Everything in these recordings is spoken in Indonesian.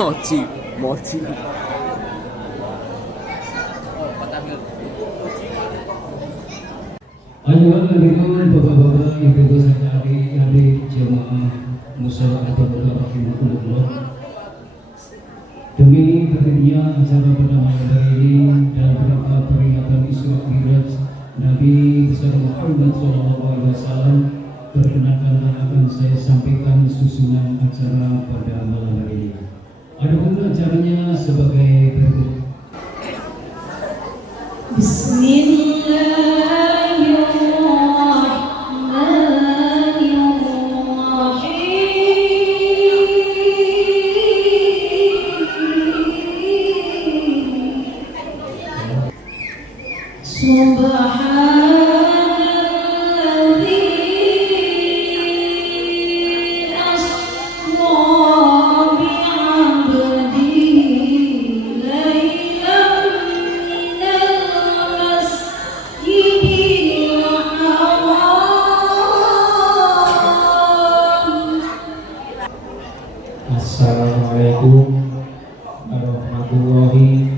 mochi, mochi. Ayuhan hadirin bapak-bapak, ibu-ibu serta adik-adik jemaah musyawarah Al-Fatihah rahimahullah. Demi terjadinya acara pada malam hari ini dan beberapa peringatan Isra Mi'raj Nabi besar Muhammad SAW, perkenalkan akan saya sampaikan susunan acara pada malam hari ini. Adapun acaranya sebagai berikut. Bismillah. Assalamualaikum warahmatullahi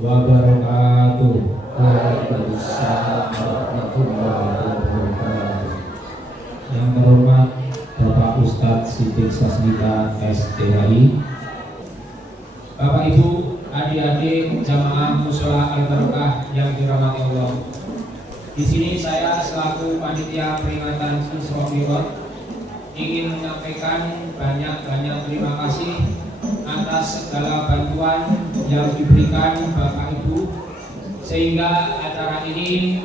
wabarakatuh. Waalaikumsalam warahmatullahi wabarakatuh. Yang terhormat Bapak Ustadz Siddiq Sasmita STHI, Bapak Ibu, adik-adik jamaah mushola Al-Barokah yang dirahmati Allah. Di sini saya selaku panitia peringatan Isra Mi'raj ingin menyampaikan banyak terima kasih atas segala bantuan yang diberikan Bapak Ibu sehingga acara ini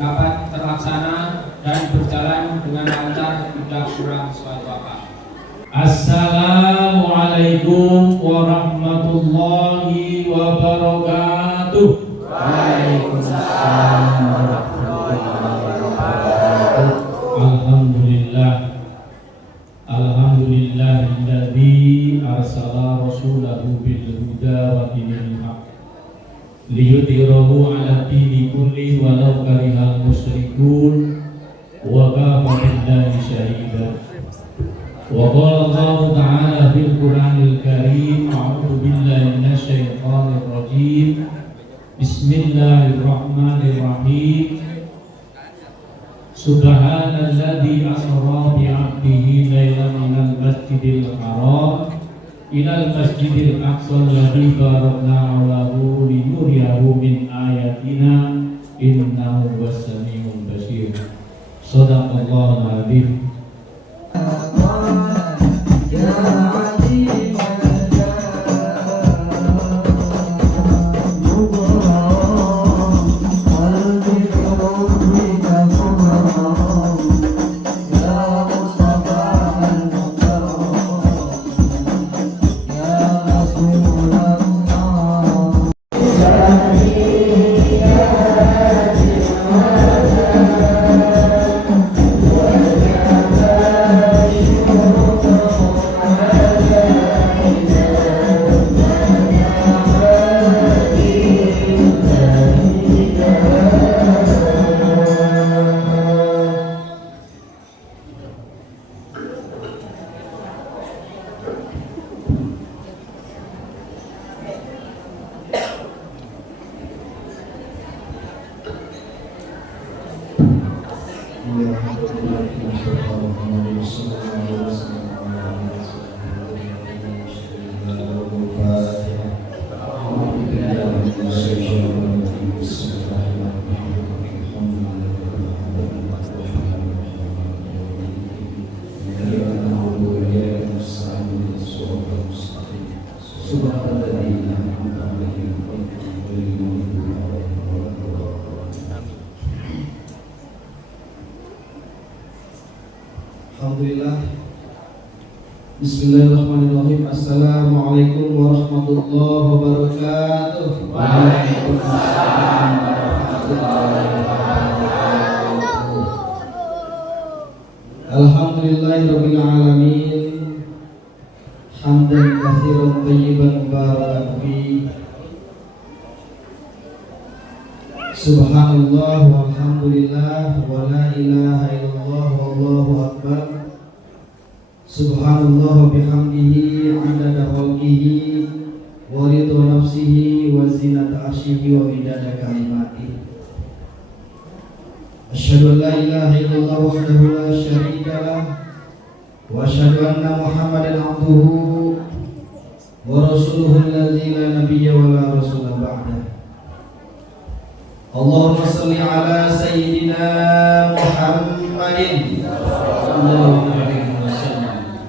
dapat terlaksana dan berjalan dengan lancar, tidak kurang suatu apa. Assalamualaikum warahmatullahi wabarakatuh. Waalaikumsalam warahmatullahi wabarakatuh. Alhamdulillahilladzi arsala rasulahu bil huda wa dinil haq liyudhhirahu 'ala dini kulli walau karihal musyrikun wa kafa billahi shahida. Wa qala Allah ta'ala fil Qur'anil Karim, a'udzu billahi minasy syaithanir rajim. Bismillahirrahmanirrahim. Subhanalladzi asra bi 'abdihi lailan minal masjidil haram ilal masjidil aqsa alladzi barakna 'alahu linuriyahu min ayatina innahu was-sami'ul basir. Shadaqallahul 'adzim. Alhamdulillah. Bismillahirrahmanirrahim. Assalamualaikum warahmatullahi wabarakatuh. Waalaikumsalam warahmatullahi wabarakatuh. Alhamdulillahirabbil alamin. Hamdan katsiran thayyiban mubarakan fi. Subhanallah walhamdulillah wa la ilaha illallah wallahu akbar. Subhanallah bihamdihi 'adada khalqihi wa ridha nafsihi wa zinata arsyihi wa midada kalimatihi. Asyhadu an la ilaha illallah wahdahu la syarika lah wa asyhadu anna Muhammadan abduhu wa rasuluhu alladzi la nabiyya wa la rasula ba'da. Allahumma shalli ala sayyidina Muhammadin sallallahu alaihi wasallam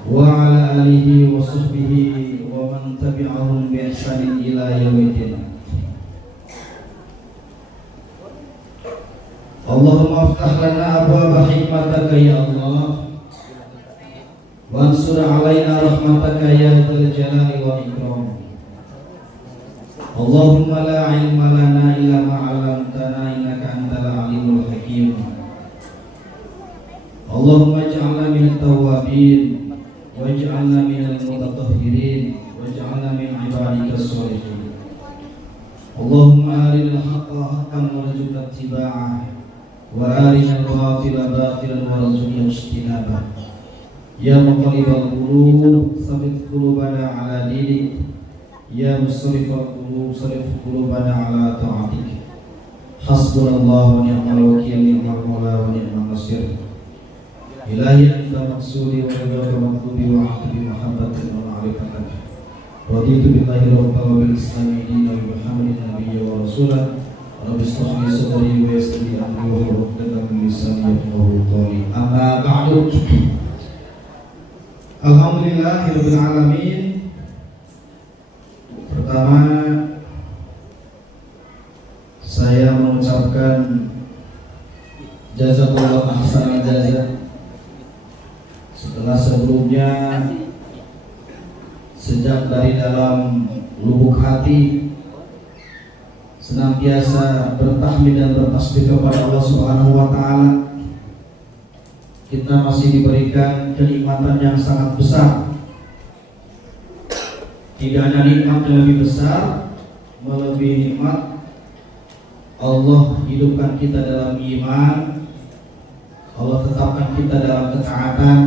wa ala alihi wa sahbihi wa man tabi'ahum bi ihsanin ila yaumiddin. Allahumma aftah lana abwaaba hikmataka ya Allah wansur alaina rahmataka ya dzal jalali wal ikram. Allahumma la ilma lana illa ma 'allamtana innaka antal alimul hakim. Allahumma ij'alna minat tawwabin waj'alna minal mutatahhirin waj'alna min ibadikas sholihin. Allahumma arinal haqqa haqqan warzuqna ittiba'ah wa arinal batila batilan warzuqna ijtinabah. Ya muqallibal qulub tsabbit qulubana 'ala dinik. Ya musrifal qulub sarif qulubana 'ala ta'atik. Hasbunallahu wa ni'mal wakeel, ni'mal maula wa ni'mal nasir. Ilahi anta maqsudi wa ridhaka maqlubi wa ahdi muhabbatin wa ma'rifatak. Raditu billahi rabban wa bil islami dinan wa bihamdin nabiyya wa rasulah. Rabbi shrah li sadri wa yassir li amri wa hlul 'uqdatam min lisani yafqahu qawli. Amma ba'du. Alhamdulillahirabbil alamin. Pertama, saya mengucapkan jazakallahu ahsanal jazaa. Setelah sebelumnya sejak dari dalam lubuk hati senantiasa bertahmid dan bertasbih kepada Allah Subhanahu wa taala, kita masih diberikan kenikmatan yang sangat besar. Tidak ada nikmat yang lebih besar melebihi nikmat Allah hidupkan kita dalam iman, Allah tetapkan kita dalam ketaatan,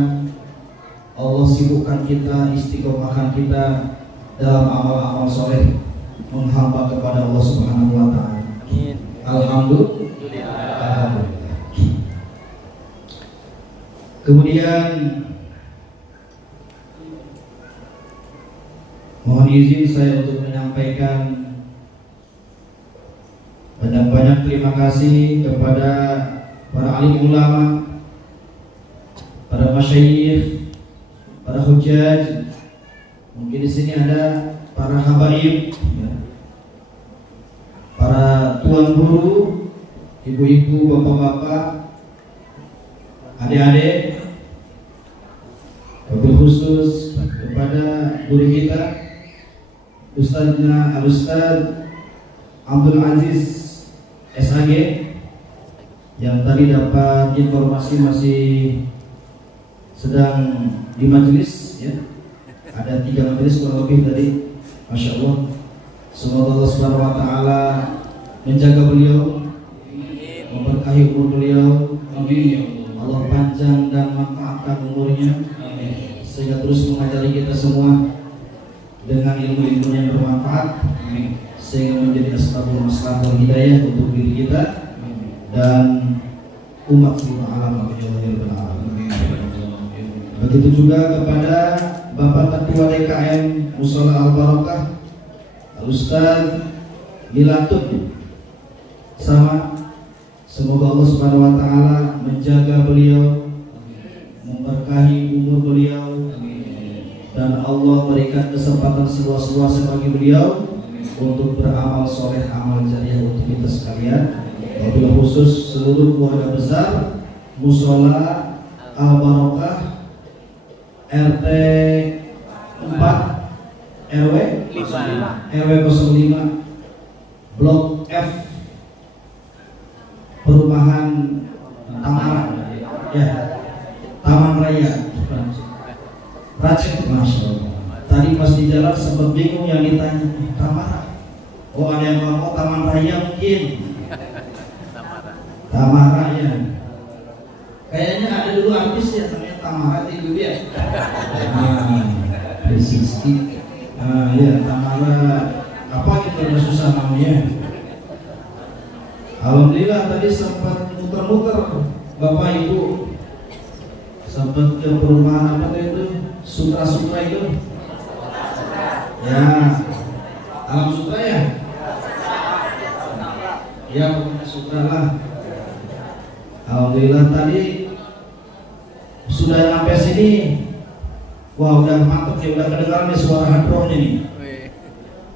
Allah sibukkan kita, istiqomahkan kita dalam amal-amal soleh, menghamba kepada Allah Subhanahu wa taala. Alhamdulillah. Kemudian mohon izin saya untuk menyampaikan banyak-banyak terima kasih kepada para alim ulama, para masyayikh, para hujjaj. Mungkin di sini ada para habaib, ya, para tuan guru, ibu-ibu, bapak-bapak, adik-adik, wabil khusus kepada guru kita Ustadzna Al-Ustadz Abdul Aziz SAG yang tadi dapat informasi masih sedang di majelis, ya. Ada 3 majelis kurang lebih tadi. Masya Allah. Semoga Allah Subhanahu wa taala menjaga beliau, memberkahi umur beliau. Amin. Allah panjang dan manfaatkan umurnya, sehingga terus mengajari kita semua dengan ilmu-ilmu yang bermanfaat, sehingga menjadi asbabul maslahah hidayah untuk diri kita dan umat seluruh alam. Begitu juga kepada Bapak Ketua DKM Mushola Al-Barakah Al-Ustadz Milatun sama. Semoga Allah Subhanahu wa taala menjaga beliau, memberkahi umur beliau, dan Allah berikan kesempatan seluas-luasnya bagi beliau untuk beramal soleh, amal jariah untuk kita sekalian. Wabil khusus seluruh keluarga besar Mushola Al-Barakah RT 4 RW 05 Blok F Perumahan Taman, ya, Taman Raya Racet. Masya Allah. Tadi pas di jalan sempat bingung yang ditanya Tamara. Oh, ada yang ngomong Taman Raya mungkin. Tamara ya. Kayaknya ada dulu artis ya namanya Tamara di dulu ya. 360. Ya, Tamara apa gitu udah susah namanya. Alhamdulillah tadi sempat muter-muter Bapak Ibu, sempat ke perumahan apa itu Sutra itu. Ya, Alam Sutra ya. Ya, pokoknya Sutra lah. Alhamdulillah tadi sudah sampai sini. Wah, udah mantap nih, udah kedengaran nih suara hadrohnya nih.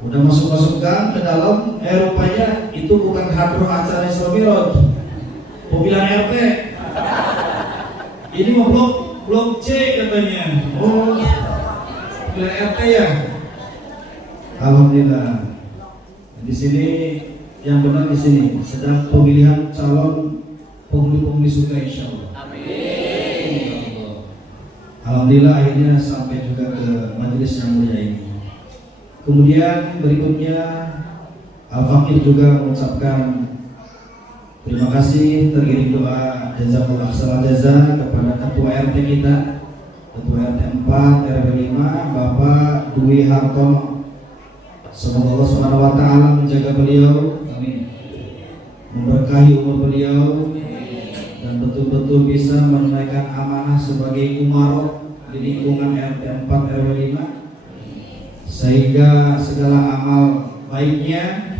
Udah masuk gang ke dalam, rupanya itu bukan hadroh acara Isra Miraj, pemilihan RT. Ini mau blok C katanya. Oh, pemilihan RT ya. Alhamdulillah. Di sini yang benar di sini sedang pemilihan calon penghuni surga insyaallah. Amin. Alhamdulillah akhirnya sampai juga ke majelis yang mulia ini. Kemudian berikutnya Al-Fakir juga mengucapkan terima kasih tergiring doa jazakallahu khairan jazaa kepada ketua RT kita, ketua RT 4 RW 5 Bapak Dwi Hartono. Semoga Allah Subhanahu wa taala menjaga beliau, amin. Memberkahi umur beliau dan betul-betul bisa menunaikan amanah sebagai umarok di lingkungan RT 4 RW 5 sehingga segala amal baiknya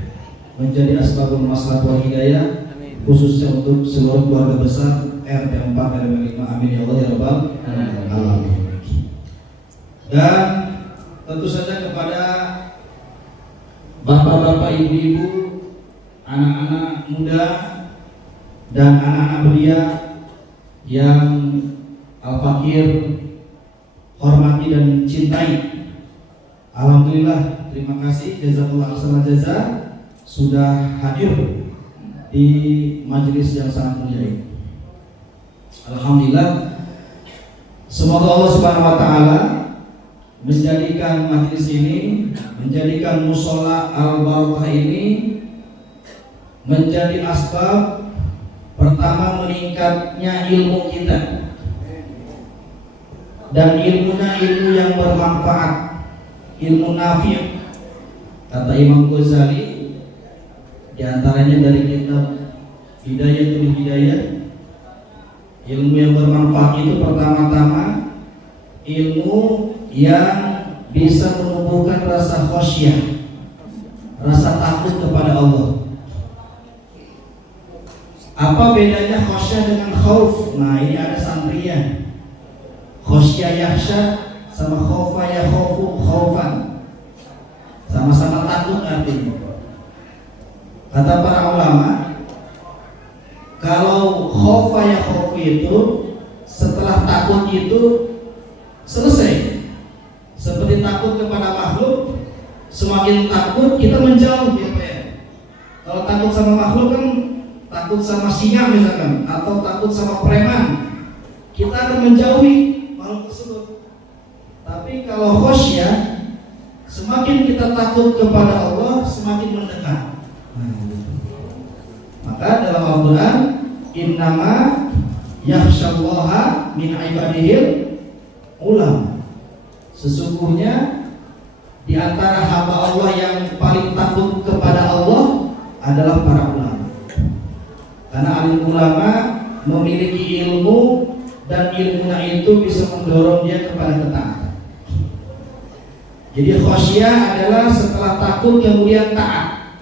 menjadi asbabul maslahat wal hidayah khususnya untuk seluruh keluarga besar RT 4 RW 5 amin ya Allah ya rabbal alamin. Dan tentu saja kepada bapak-bapak, ibu-ibu, anak-anak muda dan anak-anak belia yang Al-Fakir hormati dan cintai. Alhamdulillah, terima kasih jazakallahu khairan jazaa sudah hadir di majelis yang sangat mulia ini. Alhamdulillah, semoga Allah Subhanahu wa taala menjadikan majelis ini, menjadikan musola al-barakah ini menjadi asbab pertama meningkatnya ilmu kita, dan ilmunya ilmu yang bermanfaat, ilmu nafi'. Kata Imam Ghazali di antaranya dari kitab Hidayatul Hidayah, ilmu yang bermanfaat itu pertama-tama ilmu yang bisa menumbuhkan rasa khasyah, rasa takut kepada Allah. Apa bedanya khasyah dengan khauf? Nah, ini ada santrinya. Khasyah yakhsha sama khaufa yakhafu khaufan. Sama-sama takut artinya. Kata para ulama, kalau khaufa yakhafu itu setelah takut itu selesai. Seperti takut kepada makhluk, semakin takut kita menjauh gitu ya. Kalau takut sama makhluk kan takut sama singa misalkan, atau takut sama preman, kita akan menjauhi makhluk tersebut. Tapi kalau khasyah, semakin kita takut kepada Allah, semakin mendekat. Maka dalam Al-Quran, innama yakhsyallaha min ibadihil ulama. Sesungguhnya di antara hamba Allah yang paling takut kepada Allah adalah para ulama. Karena alim ulama memiliki ilmu dan ilmunya itu bisa mendorong dia kepada ketaatan. Jadi khasyah adalah setelah takut kemudian taat.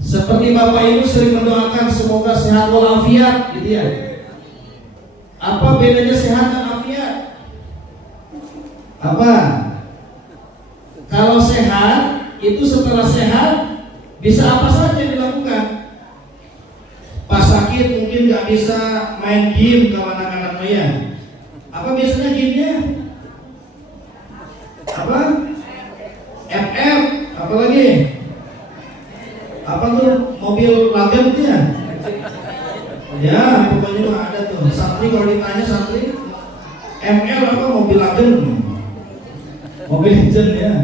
Seperti Bapak Ibu sering mendoakan semoga sehat walafiat, gitu ya. Apa bedanya sehat dan afiat? Apa? Kalau sehat itu setelah sehat bisa apa saja dilakukan. Pas sakit mungkin nggak bisa main game kalau anak-anak ya. Apa biasanya gamenya? Apa? FF, apa lagi? Apa tuh mobil lagan itu ya? Ya, pokoknya mah ada tuh. Santri kalau ditanya santri, ML apa mobil lagan? Mobil legend ya.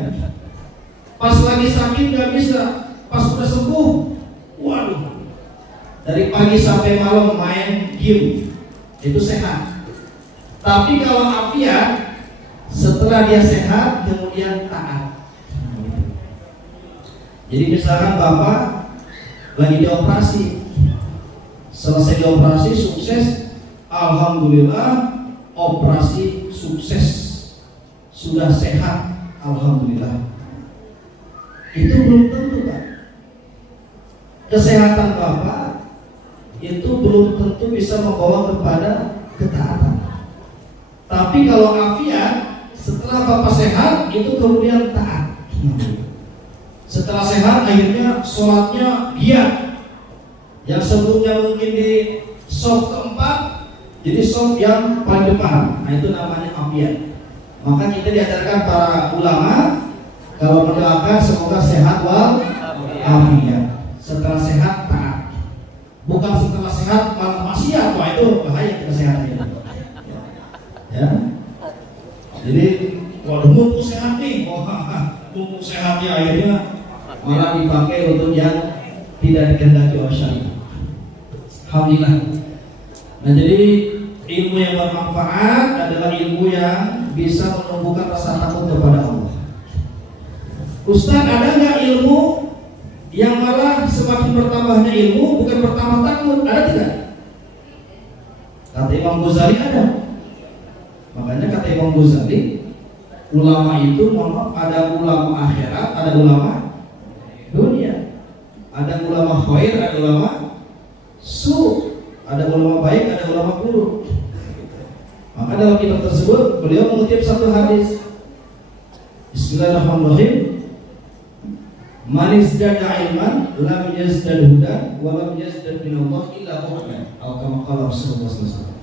Pas lagi sakit nggak bisa, pas udah sembuh, waduh. Dari pagi sampai malam main game, itu sehat. Tapi kalau afiat, setelah dia sehat kemudian taat. Jadi misalkan bapak lagi dioperasi, selesai dioperasi sukses, alhamdulillah operasi sukses, sudah sehat, alhamdulillah. Itu belum tentu kan? Kesehatan bapak itu belum tentu bisa membawa kepada ketaatan. Tapi kalau afiat, setelah bapak sehat itu kemudian taat. Setelah sehat akhirnya sholatnya giat. Yang sebelumnya mungkin di soft keempat jadi soft yang paling depan. Nah itu namanya afiat. Maka kita diajarkan para ulama kalau mendoakan semoga sehat wal afiat. Setelah sehat taat. Bukan setelah sehat malah maksiat, wah itu bahaya kesehatannya. Ya. Jadi waduh mumpung sehat nih, mumpung sehat ya akhirnya malah dipakai untuk yang tidak dikehendaki oleh syariat. Alhamdulillah. Nah jadi ilmu yang bermanfaat adalah ilmu yang bisa menumbuhkan rasa takut kepada Allah. Ustaz, ada nggak ilmu yang malah semakin bertambahnya ilmu bukan bertambah takut? Ada tidak? Kata Imam Ghazali ada. Makanya kata Imam Ghazali, ulama itu ada ulama akhirat, ada ulama dunia, ada ulama khair, ada ulama su, ada ulama baik, ada ulama buruk. Maka dalam kitab tersebut beliau mengutip satu hadis. Bismillahirrahmanirrahim. Man izdada ilman lam yazdad hudan wa lam yazdad minallah illa bu'dan. Atau kama qala Rasulullah sallallahu alaihi wasallam.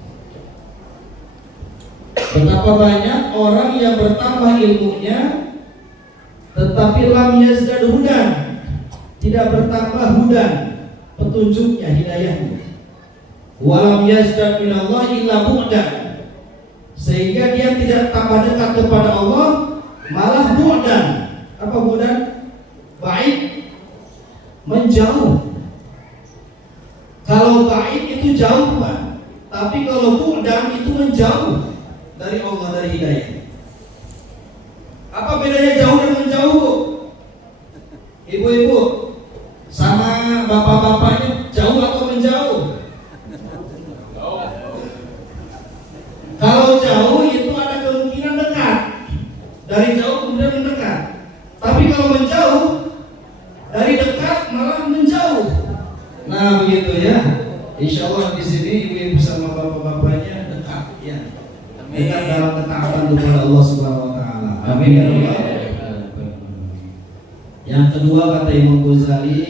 Betapa banyak orang yang bertambah ilmunya tetapi lam yazdad hudan, tidak bertambah hudan, petunjuknya, hidayahnya. Wa lam yazdad minallah illa bu'dan, sehingga dia tidak tambah dekat kepada Allah, malah bu'dan. Apa bu'dan? Baik, menjauh. Kalau baik itu jauh Pak, tapi kalau bu'dan itu menjauh dari Allah, dari hidayah. Apa bedanya jauh dan menjauh Bu? Ibu-ibu sama bapak-bapaknya jauh atau menjauh? Kalau jauh itu ada kemungkinan dekat, dari jauh kemudian mendekat. Tapi kalau menjauh, dari dekat malah menjauh. Nah begitu ya. Insya Allah di sini ibu-ibu sama bapak-bapaknya dekat ya. Dekat dalam ketaatan kepada Allah Subhanahu Wa Taala. Amin ya Allah. Yang kedua kata Imam Ghazali,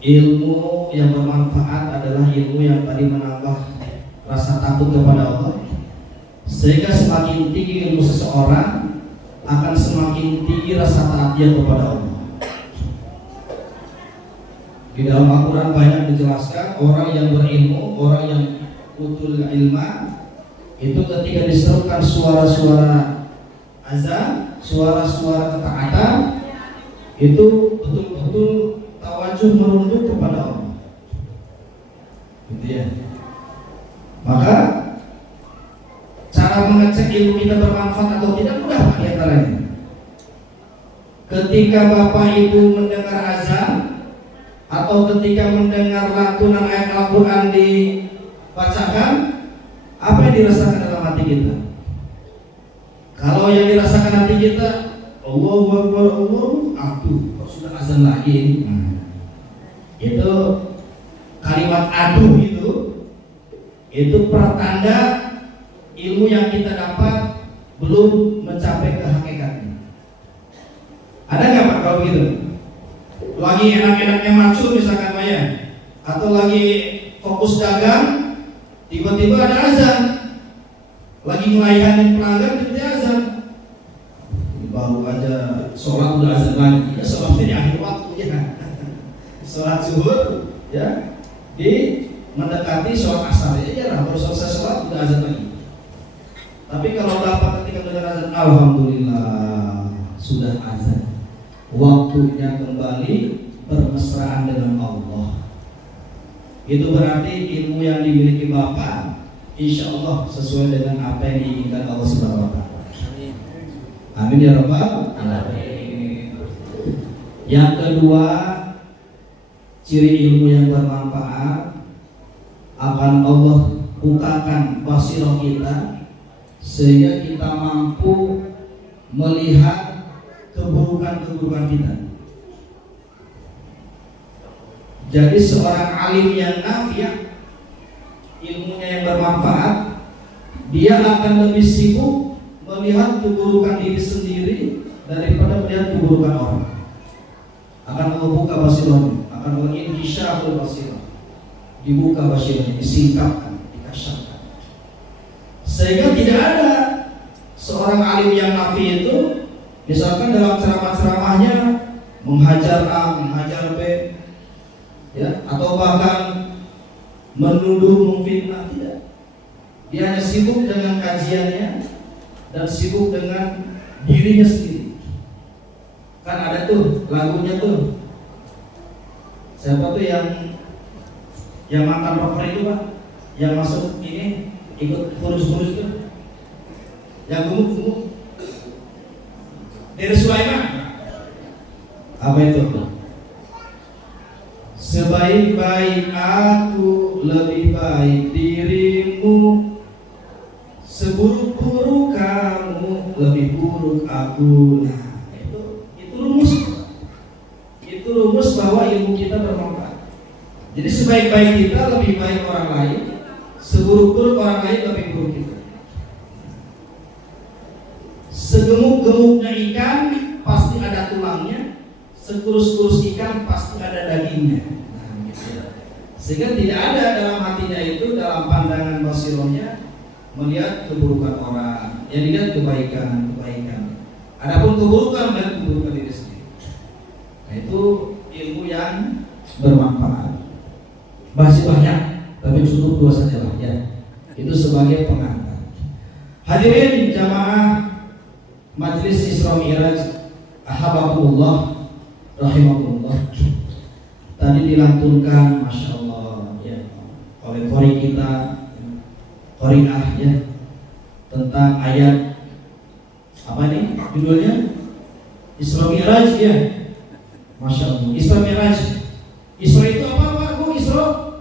ilmu yang bermanfaat adalah ilmu yang tadi menambah rasa takut kepada Allah, sehingga semakin tinggi ilmu seseorang akan semakin tinggi rasa taatnya kepada Allah. Di dalam Al-Quran banyak dijelaskan orang yang berilmu, orang yang utul ilma itu ketika diserukan suara-suara azan, suara-suara ketaatan, itu betul-betul tawajuh merunduk kepada Allah. Gitu ya. Maka cara mengecek ilmu kita bermanfaat atau tidak mudah Pak diantaranya. Ketika Bapak Ibu mendengar azan atau ketika mendengar lantunan ayat Al-Quran dibacakan, apa yang dirasakan dalam hati kita? Kalau yang dirasakan hati kita, Allahu Akbar, Allahu Akbar, kok sudah azan lagi? Itu kalimat aduh itu pertanda ilmu yang kita dapat belum mencapai ke hakikatnya. Ada nggak Pak kalau begitu? Lagi enak-enaknya macul misalkan Pak ya, atau lagi fokus dagang, tiba-tiba ada azan. Lagi ngelayanin pelanggan, tiba-tiba azan. Baru aja sholat udah azan lagi. Ya sholatnya di akhir waktu ya. Sholat zuhur ya, di mendekati sholat asar ya, baru selesai sholat udah azan lagi. Tapi kalau dapat ketika mendengar azan, alhamdulillah sudah azan, waktunya kembali bermesraan dengan Allah. Itu berarti ilmu yang dimiliki Bapak insya Allah sesuai dengan apa yang diinginkan Allah Subhanahu wa Ta'ala. Amin ya rabbal alamin. Yang kedua, ciri ilmu yang bermanfaat akan Allah bukakan basirah kita sehingga kita mampu melihat keburukan-keburukan kita. Jadi seorang alim yang nafi', ilmunya yang bermanfaat, dia akan lebih sibuk melihat keburukan diri sendiri daripada melihat keburukan orang. Akan membuka basirahnya, akan menginsya'ul basirah, dibuka basirahnya, disingkapkan, dikasyafkan. Sehingga tidak ada seorang alim yang nafi itu, misalkan dalam ceramah-ceramahnya menghajar A, menghajar B, ya, atau bahkan menuduh, memfitnah, tidak. Dia hanya sibuk dengan kajiannya dan sibuk dengan dirinya sendiri. Kan ada tuh lagunya tuh, siapa tuh yang mantan rocker itu Pak, yang masuk ini ikut kurus-kurus tuh, yang gemuk-gemuk, dari Sulaiman. Apa itu? Sebaik-baik aku, lebih baik dirimu. Seburuk-buruk kamu, lebih buruk aku. Nah, itu rumus. Itu rumus bahwa ilmu kita bermanfaat. Jadi sebaik-baik kita lebih baik orang lain, seburuk-buruk orang lain lebih buruk kita. Segemuk-gemuknya ikan pasti ada tulangnya, sekurus-kurus ikan pasti ada dagingnya. Nah, gitu. Sehingga tidak ada dalam hatinya itu, dalam pandangan basirahnya, melihat keburukan orang, yang dilihat kebaikan. Adapun keburukan dan keburukan diri sendiri. Nah, itu ilmu yang bermanfaat. Masih banyak, tapi cukup 2 saja lah ya. Itu sebagai pengantar. Hadirin jamaah Majelis Isra Mi'raj ahabakumullah rahimakumullah. Tadi dilantunkan Masya Allah ya, oleh qori kita, qori'ah ya, tentang ayat apa nih judulnya? Isra Mi'raj ya. Masya Allah. Isra Mi'raj. Isra itu apa Pak Bu? Isra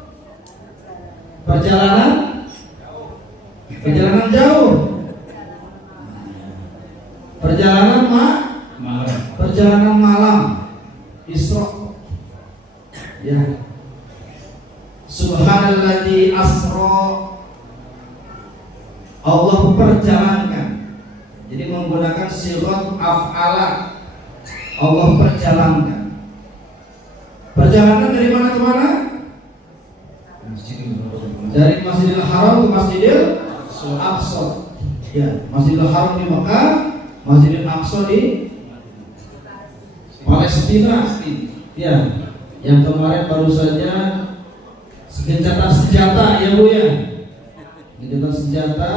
perjalanan jauh. Perjalanan malam. Isra. Ya. Subhanalladzi asra, Allah perjalankan. Jadi menggunakan sigat af'ala. Allah perjalankan. Perjalanan dari mana ke mana? Dari Masjidil Haram ke Masjidil Aqsa. Ya, Masjidil Haram di Mekah, Masjidil Aqsa di Palestina. Ya, yang kemarin baru saja gencatan senjata ya Bu ya. Gencatan senjata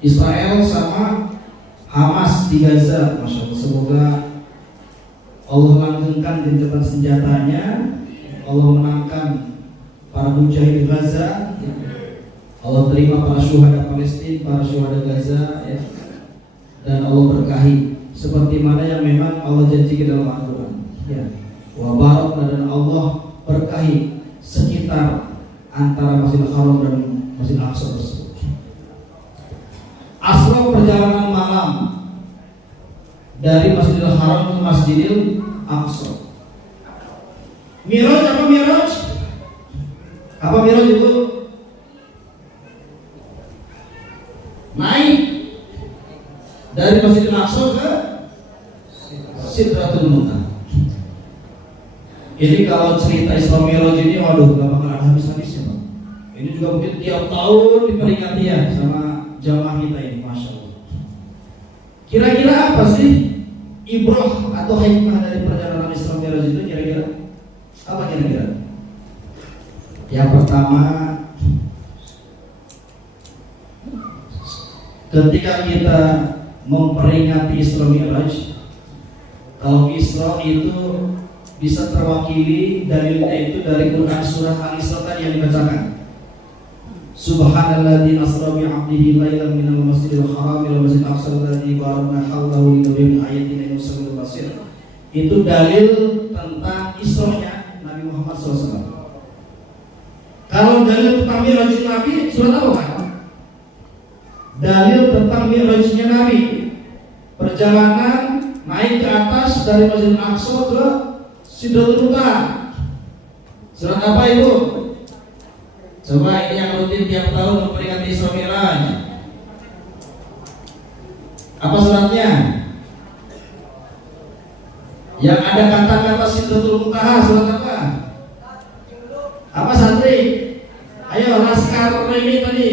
Israel sama Hamas di Gaza. Masya Allah. Semoga Allah langgengkan gencatan senjatanya, Allah menangkan para mujahid Gaza, ya. Allah terima para syuhada Palestina, para syuhada Gaza ya. Dan Allah berkahi seperti mana yang memang Allah janjikan dalam Al-Quran ya. Wa barakna, dan Allah berkahi sekitar antara Masjidil Haram dan Masjidil Aqsa tersebut. Asra perjalanan malam dari Masjidil Haram ke Masjidil Aqsa. Miraj apa Miraj? Apa Miraj itu? Naik dari Masjidil Aqsa ke Sidratul Muntaha. Ini kalau cerita Isra Mi'raj ini, waduh, gak bakal ada habis-habisnya Bang. Ini juga mungkin tiap tahun diperingati ya sama jamaah kita ini, Masya Allah. Kira-kira apa sih ibrah atau hikmah dari perjalanan Isra Mi'raj itu? Kira-kira apa kira-kira? Yang pertama, ketika kita memperingati Isra Mi'raj, kalau Isra itu bisa terwakili dalilnya itu dari Quran surah Al-Isra tadi yang dibacakan. Subhanalladzi asra bi 'abdihi lailan minal masjidil haram ila masjidil aqsa alladzi barakna hawlahu linuriyahu min ayatina innahu samiul basir. Itu dalil tentang Isra-nya Nabi Muhammad SAW. Kalau dalil tentang Mi'rajnya Nabi, surat apa kan? Dalil tentang Mi'rajnya Nabi, perjalanan naik ke atas dari Masjidil Aqsa ke Sidratul Muntaha. Surat apa itu? Coba ini yang rutin tiap tahun memperingati Isra Mi'raj. Apa suratnya? Yang ada kata-kata Sidratul Muntaha, surat apa? Apa santri? Ayo Laskar ini tadi.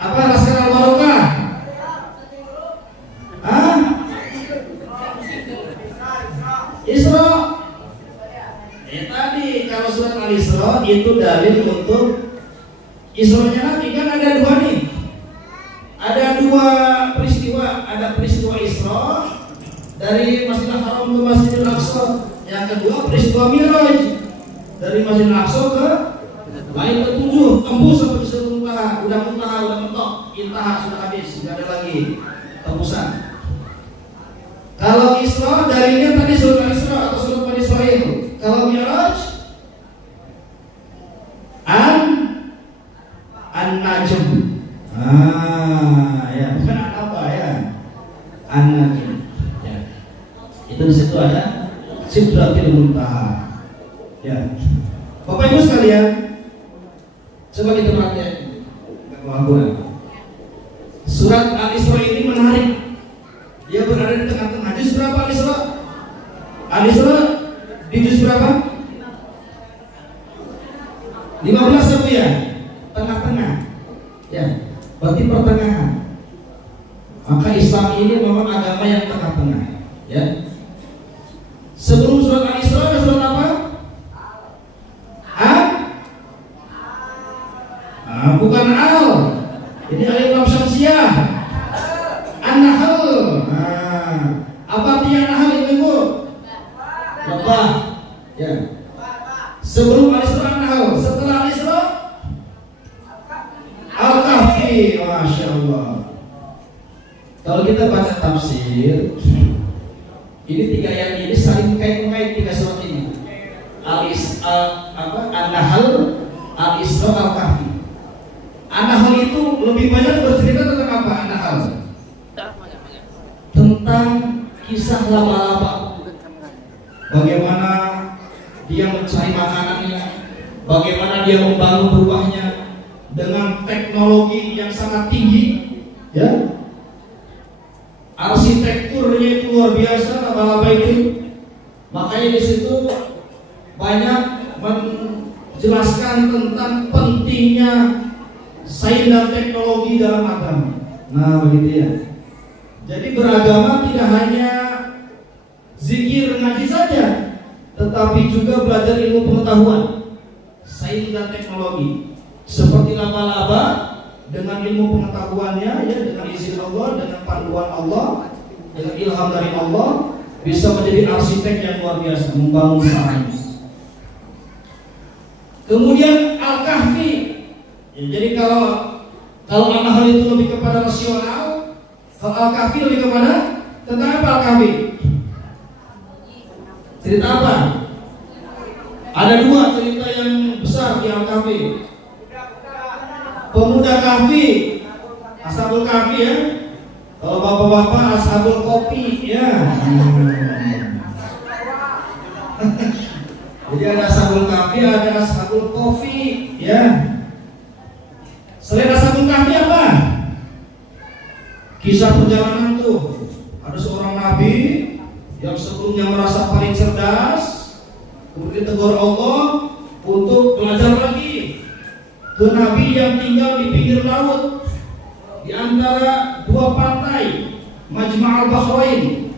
Apa Laskar Al-Barokah? Hah? Isra. Tadi kalau surat Al-Isra itu dalil untuk Isra-nya Nabi, kan ada dua nih. Ada dua peristiwa, ada peristiwa Isra dari Masjidil Haram ke Masjidil Aqsa. Yang kedua peristiwa Mi'raj dari Masjidil Aqsa ke Bait ke-7, tembus sampai ke Muntaha, udah mentok, intaha sudah habis, tidak ada lagi tembusan. Kalau Isra darinya tadi surat Al-Isra atau surat Bani Israil. Kalau Mi'raj An-Najm. Ya, bukan apa ya? An-Najm. Ya. Itu di situ ada Sidratul Muntaha. Ya. Bapak Ibu sekalian, coba kita perhatikan. Surat Al-Isra ini menarik. Dia berada di tengah-tengah. Juz berapa Al-Isra? Al-Isra di juz berapa? 15 apa ya? Tengah-tengah. Ya, berarti pertengahan. Maka Islam ini memang agama yang tengah-tengah. Ya. Sebelum surat Al-Isra ada surat apa? Bukan Al. Ini Alif Lam Syamsiyah. An-Nahl. Apa artinya An-Nahl Ibu? Lebah. Ya. Sebelum Al-Isra An-Nahl, setelah Al-Isra Al-Kahfi. Masya Allah. Kalau kita baca tafsir, ini tiga ayat ini saling kait-kait tiga surat ini. An-Nahl, Al-Isra, Al-Kahfi. An-Nahl itu lebih banyak bercerita tentang apa? An-Nahl tentang kisah laba-laba, bagaimana dia mencari makanannya, bagaimana dia membangun rumahnya dengan teknologi yang sangat tinggi, ya. Arsitekturnya itu luar biasa laba-laba itu. Makanya di situ banyak menjelaskan tentang pentingnya sains dan teknologi dalam agama. Nah, begitu ya. Jadi beragama tidak hanya zikir ngaji saja, tetapi juga belajar ilmu pengetahuan, sains dan teknologi. Seperti laba-laba dengan ilmu pengetahuannya, ya, dengan izin Allah, dengan panduan Allah, dengan ilham dari Allah, bisa menjadi arsitek yang luar biasa membangun sains. Kemudian Al-Kahfi. Ya, jadi kalau An-Nahl itu lebih kepada rasional, kalau Al-Kahfi lebih kepada tentang apa Al-Kahfi? Cerita apa? Ada dua cerita yang besar di Al-Kahfi. Pemuda Kahfi, Ashabul Kahfi ya. Kalau bapak-bapak Ashabul Kopi ya. Jadi ada Ashabul Kahfi, ada Ashabul Kopi ya. Selain Ashabul Kahfi apa? Kisah perjalanan tuh. Ada seorang nabi yang sebelumnya merasa paling cerdas, kemudian tegur Allah untuk belajar lagi ke nabi yang tinggal di pinggir laut di antara dua pantai, Majma'al Bahrain,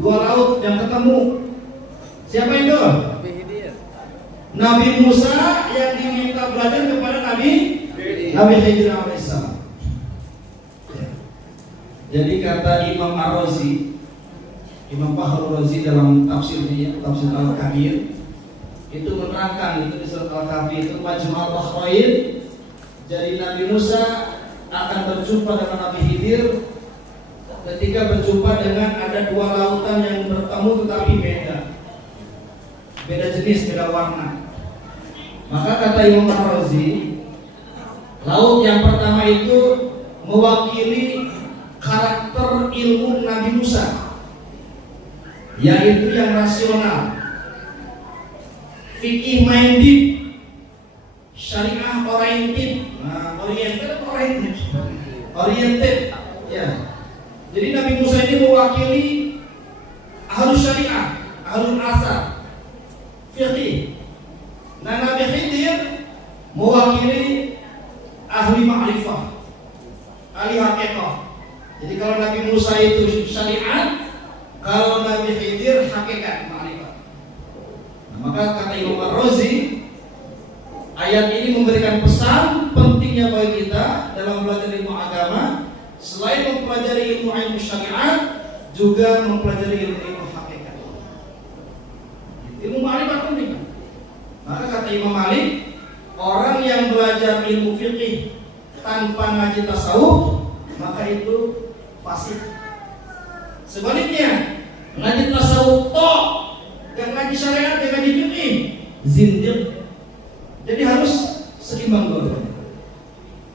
dua laut yang ketemu. Siapa itu? Nabi Musa yang diminta belajar kepada Nabi Khidir alaihissalam. Jadi kata Imam Ar-Razi, Imam Fakhrul Razi dalam tafsirnya, tafsir Al-Kabir, itu menerangkan itu di surat Al-Kahfi itu Majma'al Bahrain Jadi Nabi Musa akan berjumpa dengan Nabi Khidir ketika berjumpa dengan ada dua lautan yang bertemu tetapi beda jenis, beda warna. Maka kata Imam Ar-Razi, laut yang pertama itu mewakili karakter ilmu Nabi Musa, yaitu yang rasional, fikih minded, syariah oriented. Nah, oriented, ya. Jadi Nabi Musa ini mewakili ahlus syariah, ahlul asar, fikih. Nah, Nabi Khidir mewakili ahli ma'rifah, ahli hakikat. Jadi kalau Nabi Musa itu syariat, kalau Nabi Khidir hakikat, ma'rifat. Nah, maka kata Imam Ar-Razi, ayat ini memberikan pesan pentingnya bagi kita dalam belajar ilmu agama. Selain mempelajari ilmu syariat, juga mempelajari ilmu hakikat. Ilmu ma'rifat penting. Maka kata Imam Malik, orang yang belajar ilmu fiqih tanpa ngaji tasawuf, maka itu fasik. Sebaliknya, ngaji tasawuf toh, gak ngaji syariat, gak ngaji fiqih, zindiq. Jadi harus seimbang dulu.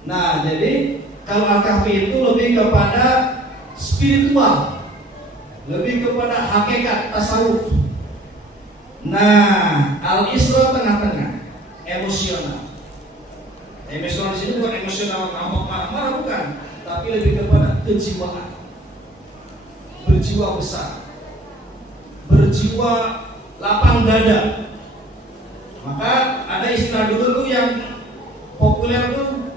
Nah, jadi kalau Al-Kahfi itu lebih kepada spiritual, lebih kepada hakikat tasawuf. Nah, Al-Isra tengah-tengah, emosional. Emosional di sini bukan emosional ngambek marah-marah, bukan, tapi lebih kepada kejiwaan, berjiwa besar, berjiwa lapang dada. Maka ada istilah dulu tuh yang populer tuh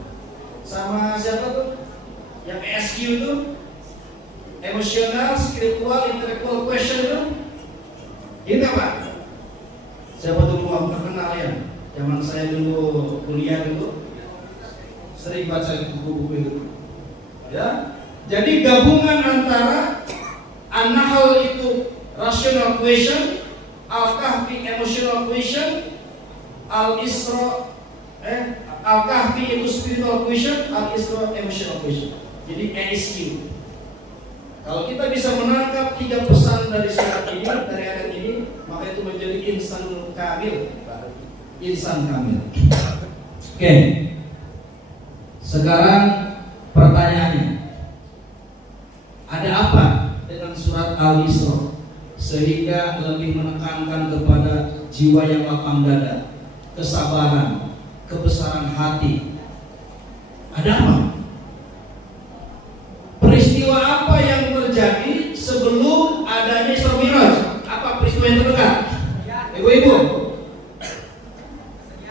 sama siapa tuh? Yang ESQ tuh, emosional, spiritual, intellectual question tuh. Ini apa? Siapa tuh yang terkenal ya? Zaman saya dulu kuliah dulu sering baca buku-buku itu. Ya. Jadi gabungan antara An-Nahl itu rational question, Al-Kahfi emotional question, Al-Kahfi itu spiritual question, Al-Isra emotional question. Jadi ESQ. Kalau kita bisa menangkap 3 pesan dari surat ini, dari ayat ini, maka itu menjadi insan kamil. Insan kamil. Oke. Sekarang pertanyaannya, ada apa dengan surat Al-Isra sehingga lebih menekankan kepada jiwa yang lapang dada, kesabaran, kebesaran hati? Ada apa? Peristiwa apa yang terjadi sebelum adanya Isra Mi'raj? Apa peristiwa yang terdekat? Ibu-ibu,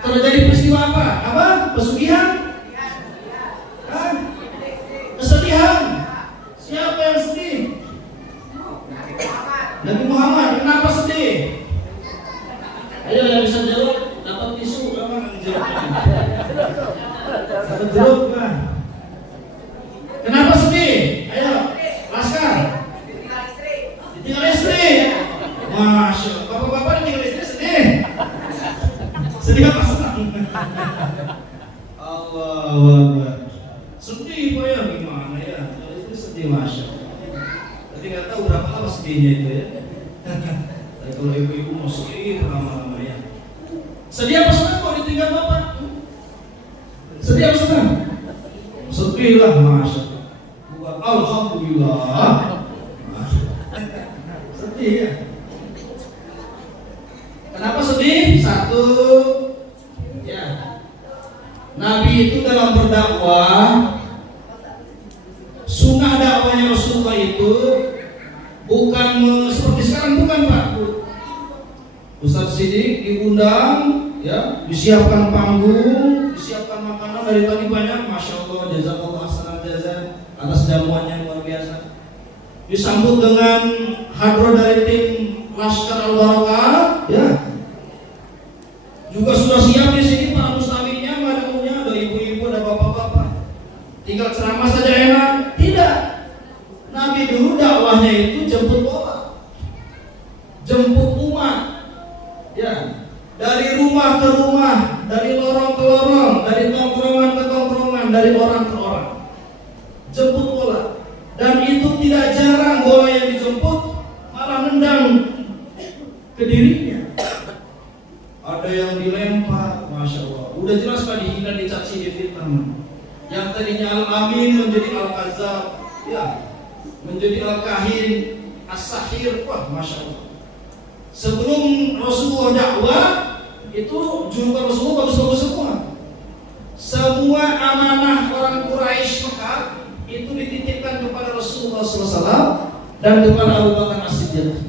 terjadi peristiwa apa? Apa? Pesugihan? Kesedihan? Siapa yang sedih? Nabi Muhammad. Kenapa sedih? Ayo yang bisa jawab dapat tisu. Satu jeruk kan? Kenapa sedih? Ayo, Laskar. Ditinggal istri. Masya Allah. Bapak-bapak ditinggal istri sedih. Sedih apa senang? Allahu Akbar. Sedih Pak ya, gimana ya? Ditinggal istri sedih, Masya Allah. Tapi nggak tahu berapa lama sedihnya itu ya. Tapi kalau ibu-ibu mau sedih lama-lama ya. Sedih apa senang kalau ditinggal bapak? Sedih apa senang? Sedih lah, Masya Allah. Bukan Alhamdulillah. Sedih ya. Kenapa sedih? Satu, ya, Nabi itu dalam berdakwah, sunnah dakwahnya Rasulullah itu bukan seperti sekarang, bukan Pak. Ustaz Sidik diundang, ya, disiapkan panggung, disiapkan makanan dari tadi banyak, Masya Allah, jazakallah hasanal jazaa atas jamuannya luar biasa. Disambut dengan hadroh dari tim Laskar Al-Barakah, ya. Juga sudah siap di sini para musliminnya, ada ibu-ibu, ada bapak-bapak. Tinggal ceramah saja enak. Tidak. Nabi dulu dakwahnya itu jemput bola, jemput umat, ya, dari rumah ke rumah, dari lorong ke lorong, dari tongkrongan ke tongkrongan. menjemput bola. Dan itu tidak jarang bola yang dijemput malah nendang ke dirinya. Ada yang dilempar, Masya Allah. Udah jelas kan dihina, dicaci, difitnah. Yang tadinya Al-Amin menjadi Al-Kazab, ya, menjadi Al-Kahin, As-Sahir. Wah, Masya Allah. Sebelum Rasulullah dakwah, itu julukan Rasulullah bagus-bagus semua. Semua amanah orang Quraisy Mekah itu dititipkan kepada Rasulullah SAW dan kepada Abu Bakar As-Siddiq.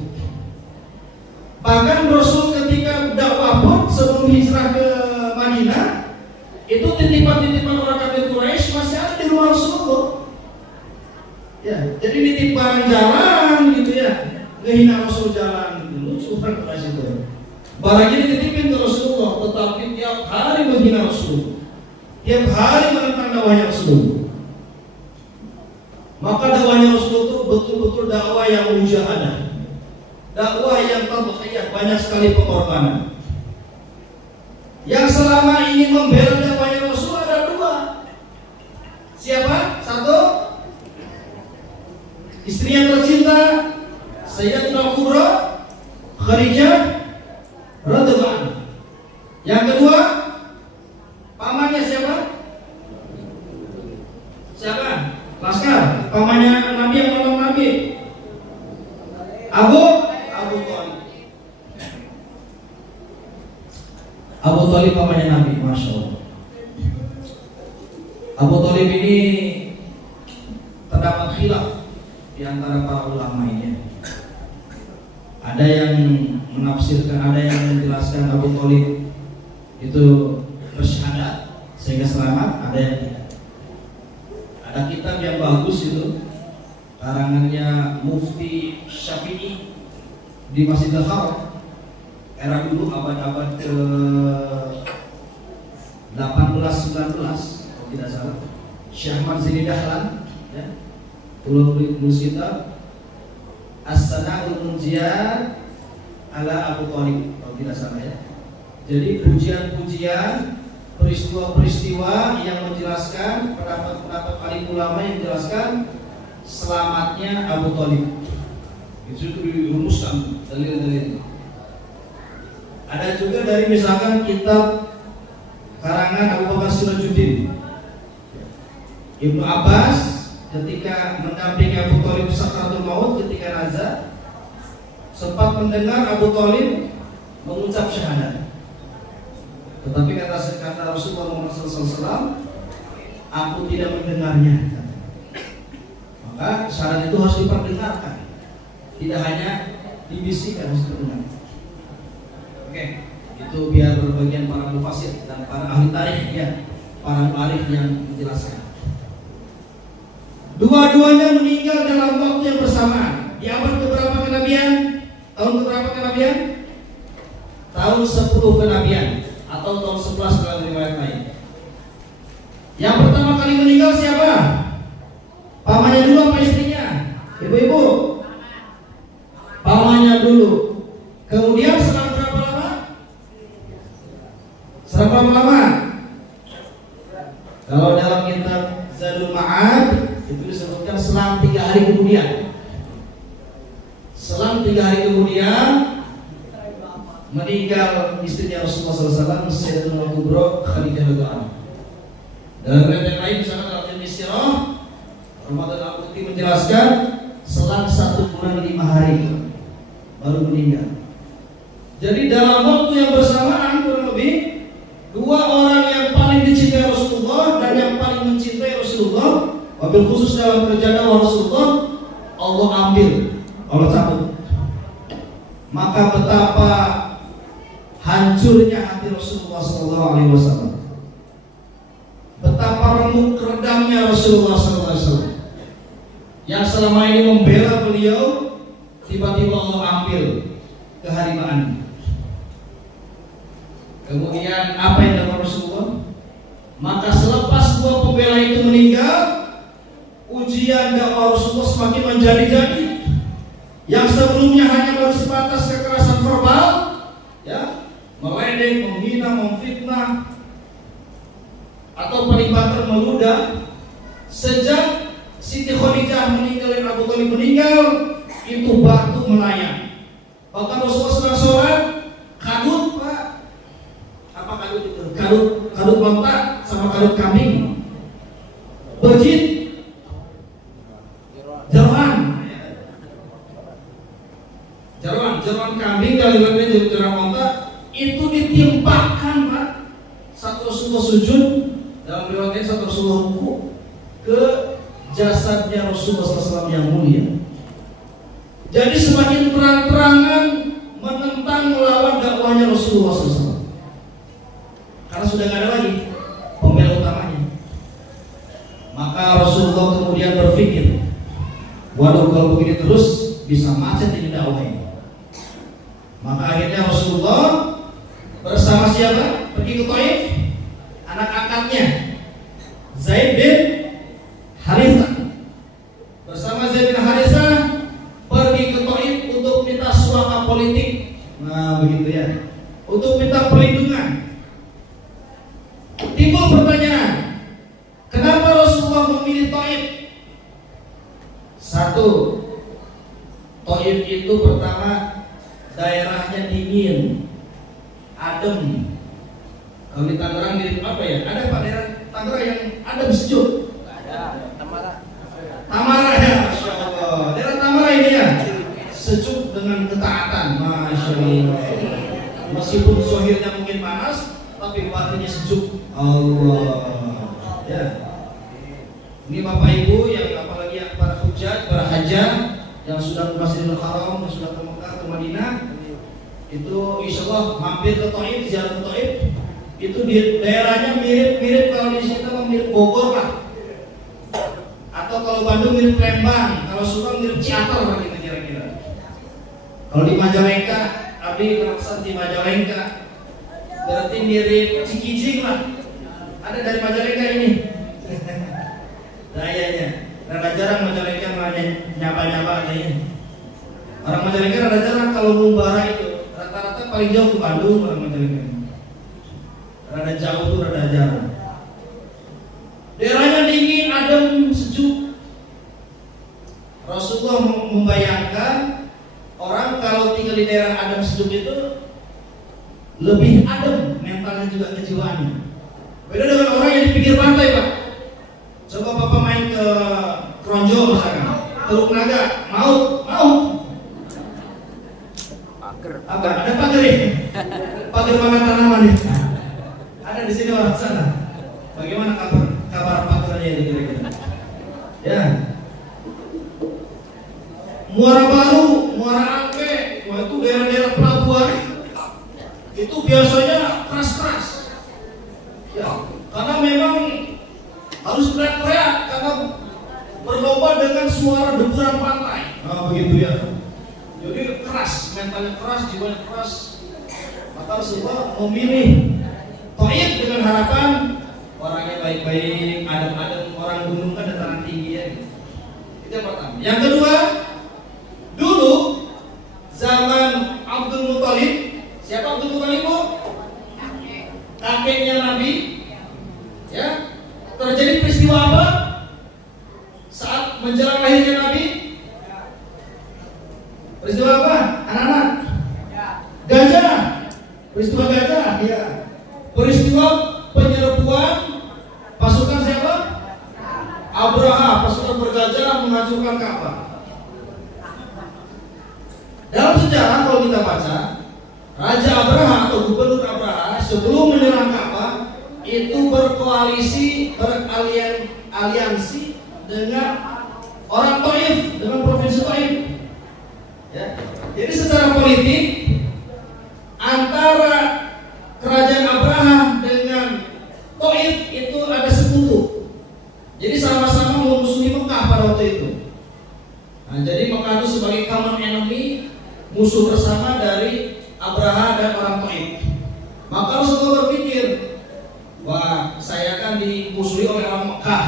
Bahkan Rasul ketika dakwah pun sebelum hijrah ke Madinah, itu titipan-titipan orang kafir Quraisy masih ada di rumah Rasulullah. Ya, jadi nitip barang jalan gitu ya, ngehina Rasul jalan gitu. Lucu orang Quraisy itu. Barangnya dititipin ke Rasulullah, tetapi tiap hari menghina Rasul, tiap hari menentang dakwahnya Rasul. Maka dakwahnya Rasul itu betul-betul dakwah yang mujahadah, dakwah yang tadhiyah, banyak sekali pengorbanan. Yang selama ini membela dakwahnya Rasul ada dua. Siapa? Satu, istri yang tercinta Sayyidatul Kubra Khadijah radhiyallahu anha. Yang kedua, pamannya siapa? Siapa? Laskar, pamannya Nabi yang nolong Nabi. Abu Thalib. Abu Thalib pamannya Nabi, Masya Allah. Abu Thalib ini terdapat khilaf di antara para ulama ini. Ada yang menafsirkan, ada yang menjelaskan Abu Thalib itu bersyahadat sehingga selamat, ada yang tidak. Ada kitab yang bagus itu, karangannya Mufti Syafi'i di Masjidil Haram era dulu abad-abad ke 18-19 kalau tidak salah. Syekh Ahmad Zaini Dahlan ya, tulis kitab As-Sana'ul Munjiyat ala Abu Thalib kalau tidak salah ya. Jadi pujian-pujian, peristiwa-peristiwa yang menjelaskan, pendapat-pendapat alim ulama yang menjelaskan selamatnya Abu Thalib. Itu dirumuskan dalil-dalil. Ada juga dari misalkan kitab karangan Abu Bakar Sirajuddin. Ibnu Abbas ketika mendampingi Abu Thalib sakratul maut ketika nazar, sempat mendengar Abu Thalib mengucap syahadat. Tetapi kata Rasulullah Muhammad SAW, aku tidak mendengarnya. Maka syahadat itu harus diperdengarkan, tidak hanya dibisikkan, harus diperdengarkan. Oke, itu biar bagian para mufasir dan para ahli tarikh ya, para mu'arikh yang menjelaskan. Dua-duanya meninggal dalam waktu yang bersamaan. Di abad keberapa kenabian? Tahun keberapa kenabian? Tahun 10 kenabian atau tahun 11 dalam riwayat lain. Yang pertama kali meninggal siapa? Pamannya dulu apa istrinya? Ibu-ibu? Pamannya dulu. Kemudian selang berapa lama? Selang berapa lama? Kalau dalam kitab Zadul Ma'ad itu disebutkan selang 3 hari kemudian. Selang 3 hari kemudian meninggal istrinya Rasulullah SAW, Sayyidatul Kubra Khadijah radhiyallahu anha. Dalam riwayat lain misalnya dalam Ibnu Sirah, Ramadan Al-Qurtubi menjelaskan selang 1 bulan 5 hari baru meninggal. Jadi dalam waktu yang bersamaan kurang lebih dua orang yang paling dicintai Rasulullah dan yang paling mencintai Rasulullah, wabil khusus dalam kerja dakwah Rasulullah, Allah ambil, Allah cabut. Maka betapa hancurnya hati Rasulullah SAW, betapa remuk redamnya Rasulullah SAW yang selama ini membela beliau, tiba-tiba Allah ambil keharibaannya. Kemudian apa yang dilakukan Rasulullah? Maka selepas dua pembela itu meninggal, ujian dakwah Rasulullah semakin menjadi-jadi. Yang sebelumnya hanya baru sebatas kekerasan verbal, ya, meledek, menghina, memfitnah, atau paling banter meludah. Sejak si itu batu melayang. Bahkan Rasulullah sedang sholat, kadut Pak, apa kadut itu? Kadut onta sama kadut kambing, bejit, jeroan kambing kali ini jeroan onta itu ditimpakan Pak. Saat Rasulullah sujud, dalam riwayatnya saat Rasulullah ruku, ke jasadnya Rasulullah SAW yang mulia. Jadi semakin terang-terangan menentang melawan dakwahnya Rasulullah SAW. Karena sudah nggak ada lagi pembela utamanya. Maka Rasulullah kemudian berpikir, waduh kalau begini terus bisa macet ini dakwah ini. Maka akhirnya Rasulullah bersama siapa? Pergi ke Taif, anak angkatnya Zaid bin Harithah. Bersama Zaid bin Harithah pergi ke Taif untuk minta suaka politik. Nah begitu ya, untuk minta perlindungan. Timbul pertanyaan, kenapa Rasulullah memilih Taif? Satu, Taif itu pertama daerahnya dingin, adem. Kalau di Tangerang mirip apa ya? Ada Pak daerah Tangerang yang adem sejuk? Ada, Tamara ya, Masya Allah. Daerah Tamara ini ya, sejuk dengan ketaatan, Masya Allah. Meskipun zahirnya mungkin panas, tapi batinnya sejuk. Allah. Ya. Ini Bapak Ibu yang apalagi yang para hujjah, para hajjah yang sudah ke Masjidil Haram, yang sudah ke Mekah, ke Madinah, itu insya Allah mampir ke Taif, ziarah ke Taif. Itu di daerahnya mirip kalau di sini kan mirip Bogor lah, atau kalau Bandung mirip Lembang, kalau Subang mirip Ciater lah kita kira-kira. Kalau di Majalengka, Abi kerasan di Majalengka, berarti mirip Cikijing lah. Ada dari Majalengka ini. Dayanya, rada jarang Majalengka nyapa-nyapa adanya. Orang Majalengka rada jarang kalau ngumbara itu, rata-rata paling jauh ke Bandung orang Majalengka. Rada jauh tuh rada jarang. Daerahnya dingin, adem, sejuk. Rasulullah membayangkan orang kalau tinggal di daerah adem sejuk itu lebih adem mentalnya juga kejiwaannya. Beda dengan orang yang di pinggir pantai Pak. Coba Bapak main ke Kronjo misalkan, Teluk Naga, mau? Apa? Ada pagar ini? Pagar makan tanaman ini. Ada di sini orang sana. Bagaimana kabar pagarnya ini kira-kira? Ya. Muara Baru, Muara Angke, itu daerah-daerah pelabuhan itu biasanya keras-keras. Ya, karena memang harus teriak-teriak karena berlomba dengan suara deburan pantai. Nah, begitu ya. Jadi keras, mentalnya keras, jiwanya keras. Maka Rasulullah memilih Taif dengan harapan orangnya baik-baik, adem-adem, orang gunung kan dataran tinggi ya. Itu yang pertama. Yang kedua, dulu zaman Abdul Muthalib, siapa Abdul Muthalib Bu? Kakeknya Nabi. Ya, terjadi peristiwa apa? Saat menjelang lahirnya Nabi. Peristiwa apa? Anak-anak. Gajah. Peristiwa gajah. Ya. Peristiwa penyerbuan pasukan siapa? Abraha, pasukan bergajah menghancurkan Ka'bah. Dalam sejarah kalau kita baca, Raja Abraha atau Gubernur Abraha sebelum menyerang Ka'bah itu berkoalisi, beraliansi dengan orang Taif, dengan provinsi Taif. Ya. Jadi secara politik antara kerajaan Abraha dengan Taif itu ada sekutu. Jadi sama-sama memusuhi Mekah pada waktu itu. Nah, jadi Mekah itu sebagai common enemy, musuh bersama dari Abraha dan orang Taif. Maka Rasulullah berpikir, wah, saya akan dimusuhi oleh orang Mekah.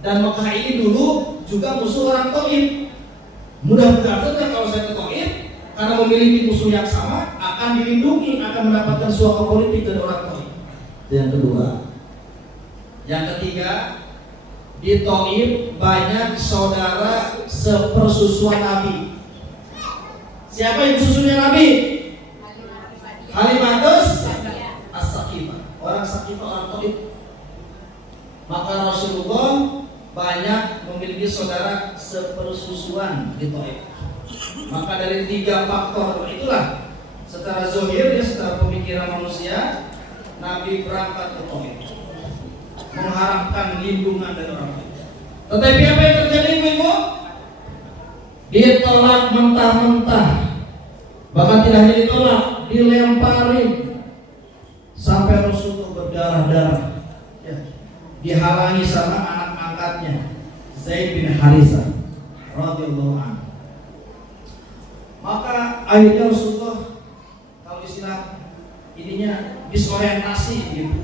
Dan Mekah ini dulu juga musuh orang Taif. Mudah-mudahan saja kalau saya ke Taif, karena memiliki musuh yang sama, akan dilindungi, akan mendapatkan suaka politik dari orang Taif. Yang kedua. Yang ketiga, di Taif banyak saudara sepersusuan Nabi. Siapa ibu susunya Nabi? Halimatus As-Saqifah, orang Saqifah, orang Taif. Maka Rasulullah banyak memiliki saudara sepersusuan di Taif. Maka dari 3 faktor itulah, secara zahir ya, secara pemikiran manusia, Nabi berangkat ke Taif mengharapkan lindungan dari orang Taif. Tetapi apa yang terjadi ibu-ibu? Ditolak mentah-mentah. Bahkan tidak hanya ditolak, dilemparin sampai Rasulullah berdarah-darah. Ya. Dihalangi sama anak angkatnya Zaid bin Harithah radhiyallahu anhu. Maka akhirnya Rasulullah, kalau istilah ininya, disorientasi gitu.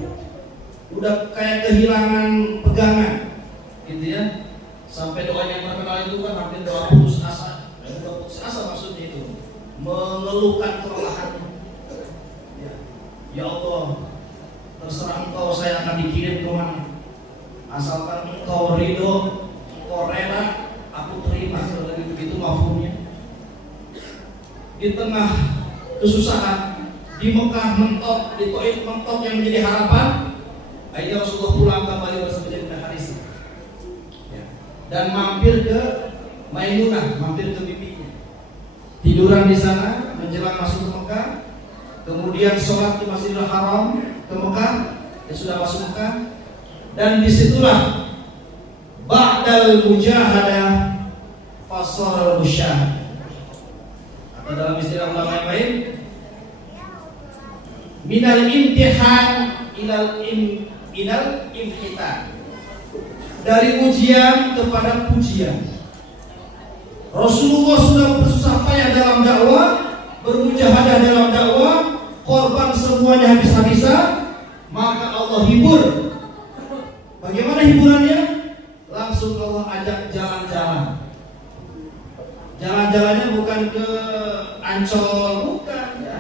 Udah kayak kehilangan pegangan gitu ya. Sampai doa yang terkenal itu kan hampir doa putus asa. Doa putus asa maksudnya itu mengeluhkan kelelahan. Ya Allah, terserah Engkau, saya akan dikirim ke mana. Asalkan Engkau ridho, Engkau rela, aku terima. Kalau begitu mafhumnya. Di tengah kesusahan, di Mekah mentok, di Taif mentok yang menjadi harapan, akhirnya Rasulullah pulang kembali bersama Zaid bin Harithah. Dan mampir ke Maimunah, mampir ke bibinya. Tiduran di sana menjelang masuk ke Mekah. Kemudian sholat di Masjidil Haram ke Mekah, dia sudah masuk Mekah. Dan disitulah ba'dal mujahadah fasal musyahid, atau dalam istilah ulama yang lain, minal imtihan ilal imtihan, dari ujian kepada pujian. Rasulullah sudah bersusah payah dalam dakwah, bermujahadah dalam dakwah, korban semuanya habis-habisan, maka Allah hibur. Bagaimana hiburannya? Langsung Allah ajak jalan-jalan. Jalan-jalannya bukan ke Ancol, bukan ya.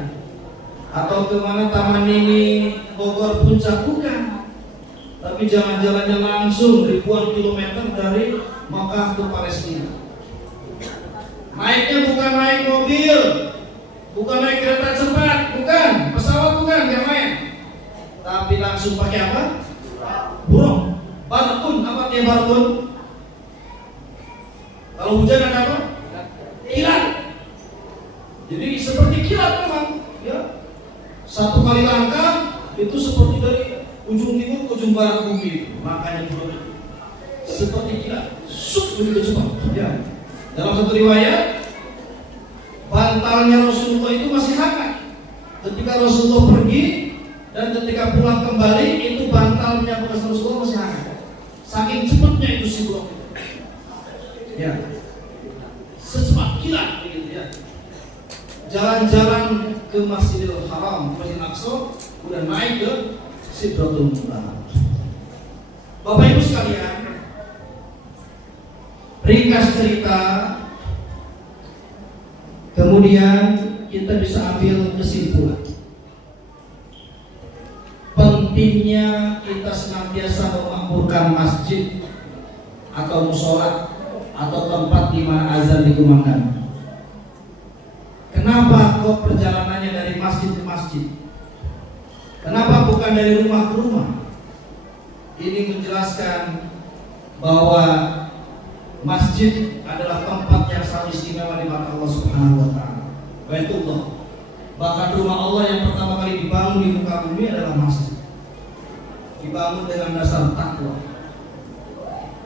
Atau ke mana, Taman Mini, Bogor, Puncak, bukan. Tapi jalan-jalannya langsung ribuan kilometer dari Makkah ke Palestina. Naiknya bukan naik mobil, bukan naik kereta cepat, bukan pesawat, bukan yang main. Tapi langsung pakai apa? Burung. Barkun, apa artinya barkun? Kalau hujan ada apa? Kilat. Jadi seperti kilat memang, ya. Satu kali langkah itu seperti dari ujung timur ke ujung barat bumi. Makanya burung seperti kilat, sup begitu cepat. Ya. Dalam satu riwayat, bantalnya Rasulullah itu masih hangat ketika Rasulullah pergi, dan ketika pulang kembali itu bantalnya bekas Rasulullah masih hangat. Saking cepatnya itu si burung. Ya, secepat kilat begitu ya. Jalan-jalan ke Masjidil Haram, Masjidil Aqsa, udah naik ke Sidratul Muntaha. Bapak Ibu sekalian, ringkas cerita, kemudian kita bisa ambil kesimpulan. Pentingnya kita senantiasa memakmurkan masjid atau mushola atau tempat di mana azan dikumandangkan. Kenapa kok perjalanannya dari masjid ke masjid? Kenapa bukan dari rumah ke rumah? Ini menjelaskan bahwa masjid adalah tempat yang sangat istimewa di mata Allah Subhanahu wa taala. Baitullah. Bahkan rumah Allah yang pertama kali dibangun di muka bumi adalah masjid. Dibangun dengan dasar takwa.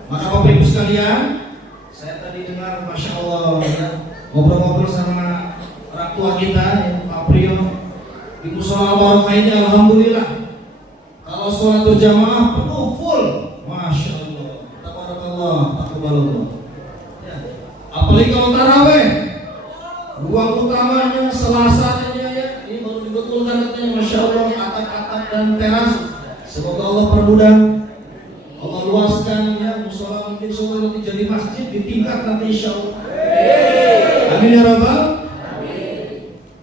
Maka Bapak Ibu sekalian, saya tadi dengar Masya Allah ya, ngobrol-ngobrol sama orang tua kita ya, Pak Priyo di musola Al-Barakah ini, alhamdulillah. Kalau sholat berjamaah penuh full, Masya Allah, tabarakallah, takabbalallah. Ya. Apalagi kalau taraweh, ruang utamanya, selasanya ya, ini baru dibetulkan katanya, Masya Allah, atap-atap dan teras. Semoga Allah permudah, Allah luaskan ya, musola mungkin suatu nanti jadi masjid di tingkat nanti insya Allah. Amin ya Rabbal.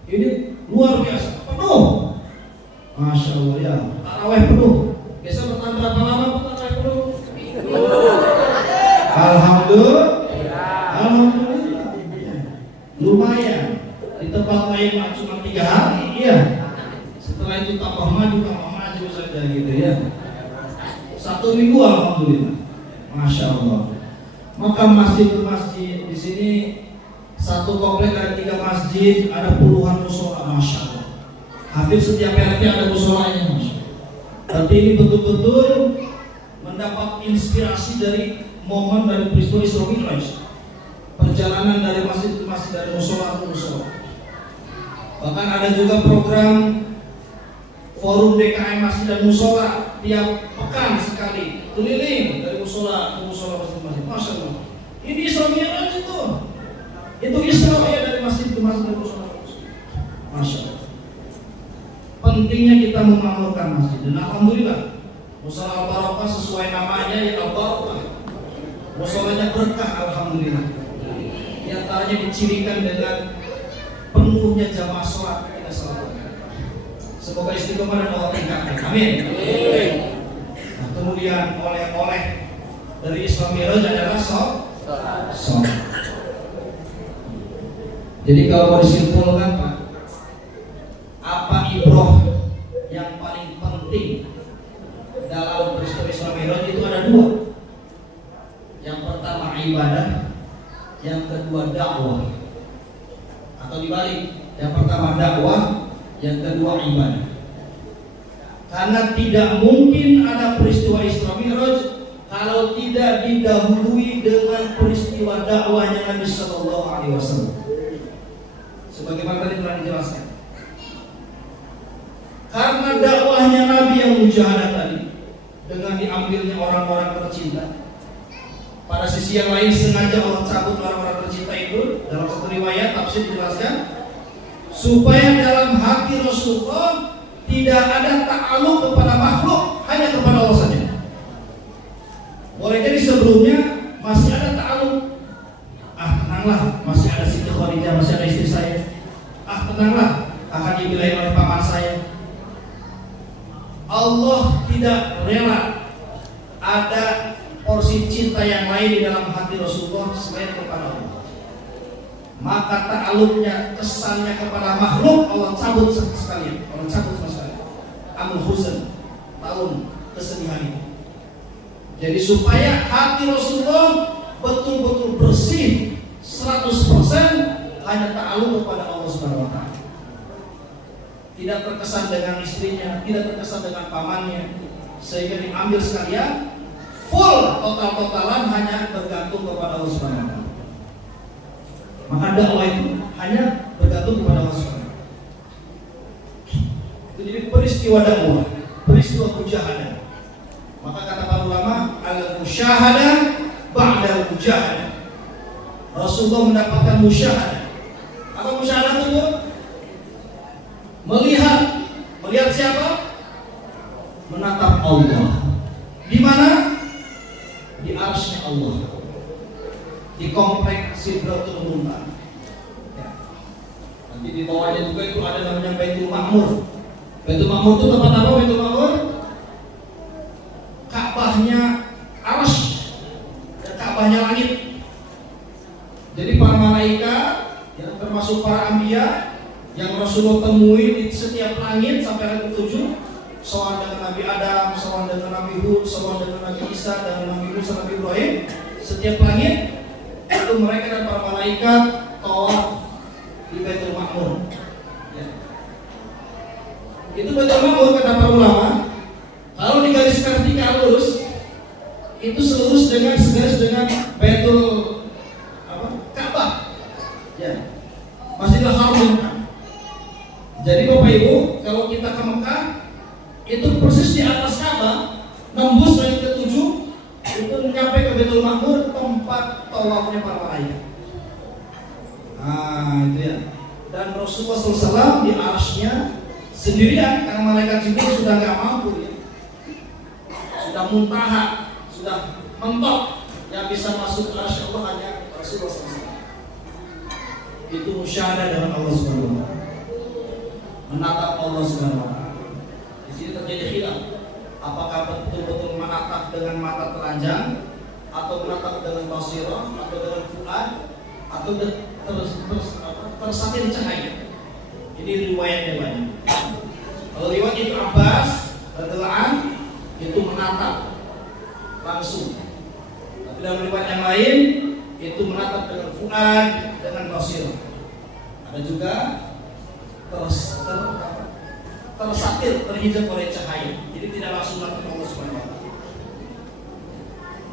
Ini luar biasa, penuh. Masya Allah ya, taraweh penuh. Biasa bertahan berapa lama taraweh penuh? Alhamdulillah. Alhamdulillah. Lumayan. Di tempat lain cuma 3 hari, ya. Setelah itu tambah maju saja gitu ya. 1 minggu alhamdulillah. Masya Allah. Maka masjid ke masjid di sini satu komplek ada 3 masjid, ada puluhan musola, masya Allah. Hampir setiap RT ada musolanya, masya Allah. Berarti ini betul-betul mendapat inspirasi dari momen dari peristiwa Isra Mi'raj. Perjalanan dari masjid ke masjid, dari musola ke musola. Bahkan ada juga program forum DKM masjid dan musola tiap pekan sekali keliling dari musola ke musola masjid-masjid. Masya Allah. Ini Isra Mi'raj itu. Itu Isra ya, dari masjid ke masjid dan musola ke musola. Masya Allah. Pentingnya kita memakmurkan masjid, dan alhamdulillah musola Al-Barakah sesuai namanya ya Al-Barakah. Musolanya berkah alhamdulillah. Di antaranya dicirikan dengan penuhnya jamaah sholat kita salat. Semoga istiqomah dan Allah tingkatkan. Amin. Nah, kemudian oleh-oleh dari Isra Mi'raj adalah sholat. Jadi kalau mau disimpulkan Pak, apa ibroh yang paling penting dalam peristiwa Isra Mi'raj itu ada 2. Yang pertama ibadah, yang kedua dakwah. Atau dibalik, yang pertama dakwah, yang kedua ibadah. Karena tidak mungkin ada peristiwa Isra Mi'raj kalau tidak didahului dengan peristiwa dakwahnya Nabi Sallallahu Alaihi Wasallam. Sebagaimana tadi telah dijelaskan. Karena dakwahnya Nabi yang mujahadah tadi, dengan diambilnya orang-orang tercinta. Pada sisi yang lain sengaja Allah cabut orang-orang tercinta itu. Dalam satu riwayat tafsir dijelaskan supaya dalam hati Rasulullah tidak ada ta'alluq kepada makhluk, hanya kepada Allah saja. Boleh jadi sebelumnya masih ada ta'alluq. Tenanglah, masih ada Siti Khadijah, masih ada istri saya. Tenanglah, akan dibilahi oleh paman saya. Allah tidak rela ada porsi cinta yang lain di dalam hati Rasulullah selain kepada Allah. Maka ta'alluqnya, kesannya kepada makhluk Allah cabut sekalian. Allah cabut sama sekali. Amul huzn, tahun kesedihan itu. Jadi supaya hati Rasulullah betul-betul bersih 100% hanya ta'alluq kepada Allah Subhanahu wa taala. Tidak terkesan dengan istrinya, tidak terkesan dengan pamannya, sehingga diambil sekalian full total-totalan hanya bergantung kepada Allah Subhanahu wa taala. Maka dakwah itu hanya bergantung kepada Allah Subhanahu wa taala. Itu jadi peristiwa dakwah, peristiwa mujahadah. Maka kata para ulama, al-musyahadah ba'da al-mujahadah. Rasulullah mendapatkan musyahadah. Apa musyahadah itu? Melihat siapa? Menatap Allah. Di mana? Di arsy Allah, di komplek Sidratul Muntaha. Ya. Nanti di bawahnya juga itu ada namanya Baitul Ma'mur. Baitul Ma'mur itu tempat apa? Baitul Ma'mur Ka'bahnya arsy dan Ka'bahnya langit. Jadi para malaikat, ya, termasuk para anbiya yang Rasulullah temui di setiap langit sampai langit 7. Soal dengan Nabi Adam, soal dengan Nabi Hud, soal dengan Nabi Isa, dan Nabi Musa, Nabi Ibrahim. Setiap langit itu mereka dan para malaikat tawaf di Baitul Ma'mur. Ya. Itu Baitul Ma'mur kata para ulama, kalau di garis vertikal lurus itu selurus dengan segaris dengan Baitul Ka'bah. Ya. Masjidil Haram. Jadi Bapak Ibu, kalau kita ke Mekah itu persis di atas Ka'bah, nembus langit ke-7, itu nyampe ke Baitul Ma'mur, tempat tawafnya para malaikat. Nah, itu ya. Dan Rasulullah SAW di arsy-nya sendirian karena malaikat Jibril sudah nggak mampu ya. Sudah muntaha, sudah mentok, yang bisa masuk ke arsy Allah hanya Rasulullah SAW. Itu musyahadah dengan Allah Subhanahu wa taala. Menatap Allah Subhanahu wa taala. Di sini terjadi khilaf. Apakah betul-betul menatap dengan mata telanjang, atau menatap dengan basirah, atau dengan fuad, atau tersatil cahaya. Ini riwayatnya banyak. Kalau riwayat Ibnu Abbas radhiyallahu anhu itu menatap langsung. Tapi dalam riwayat yang lain itu menatap dengan fuad, dengan basirah. Ada juga tersatil, terhijab oleh cahaya. Jadi tidak langsung menatap Allah Subhanahu wa taala.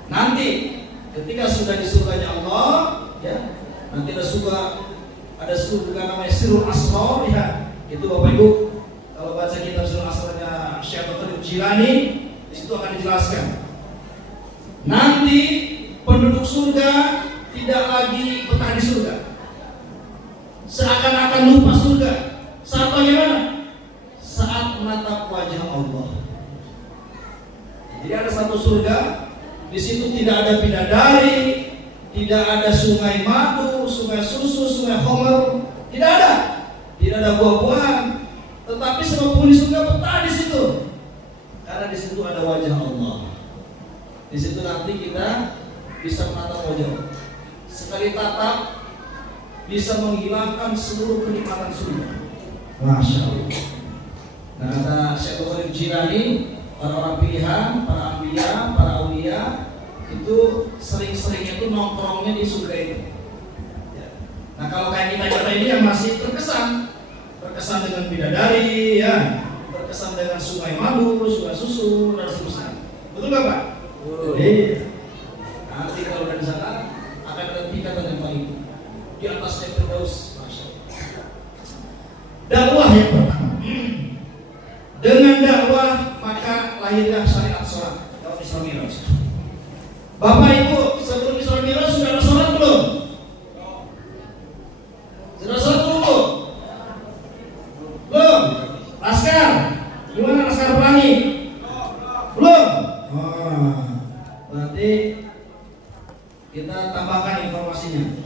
Nanti ketika sudah di surganya Allah, ya, nanti ada surga namanya Sirul Asrar, ya. Itu Bapak Ibu kalau baca kitab Sirul Asrarnya Syekh Abdul Jilani, di situ akan dijelaskan. Nanti penduduk surga tidak lagi betah di surga, seakan-akan lupa surga. Saat bagaimana? Saat menatap wajah Allah. Jadi ada satu surga, di situ tidak ada bidadari, tidak ada sungai madu, sungai susu, sungai khamar, tidak ada buah-buahan. Tetapi semua penghuni surga betah di situ, karena di situ ada wajah Allah. Di situ nanti kita bisa menatap wajah Allah. Sekali tatap bisa menghilangkan seluruh kenikmatan surga. Masya Allah. Nah, kata Syekh Abdul Jilani, orang-orang pilihan, para anbiya, para aulia itu sering-seringnya itu nongkrongnya di surga itu. Ya. Nah, kalau kayak kita ini yang masih terkesan dengan bidadari, ya, terkesan dengan sungai madu, sungai susu, dan seterusnya. Betul nggak Pak? Iya. Nanti kalau udah di sana akan ada tingkatan yang paling di atasnya Firdaus. Dakwah yang pertama. Dengan dakwah maka lahirlah syariat sholat dalam Isra Mi'raj. Bapak Ibu, sebelum Isra Mi'raj sudah ada sholat belum? Sudah sholat belum? Belum. Laskar, gimana laskar pelangi? Belum. Berarti kita tambahkan informasinya.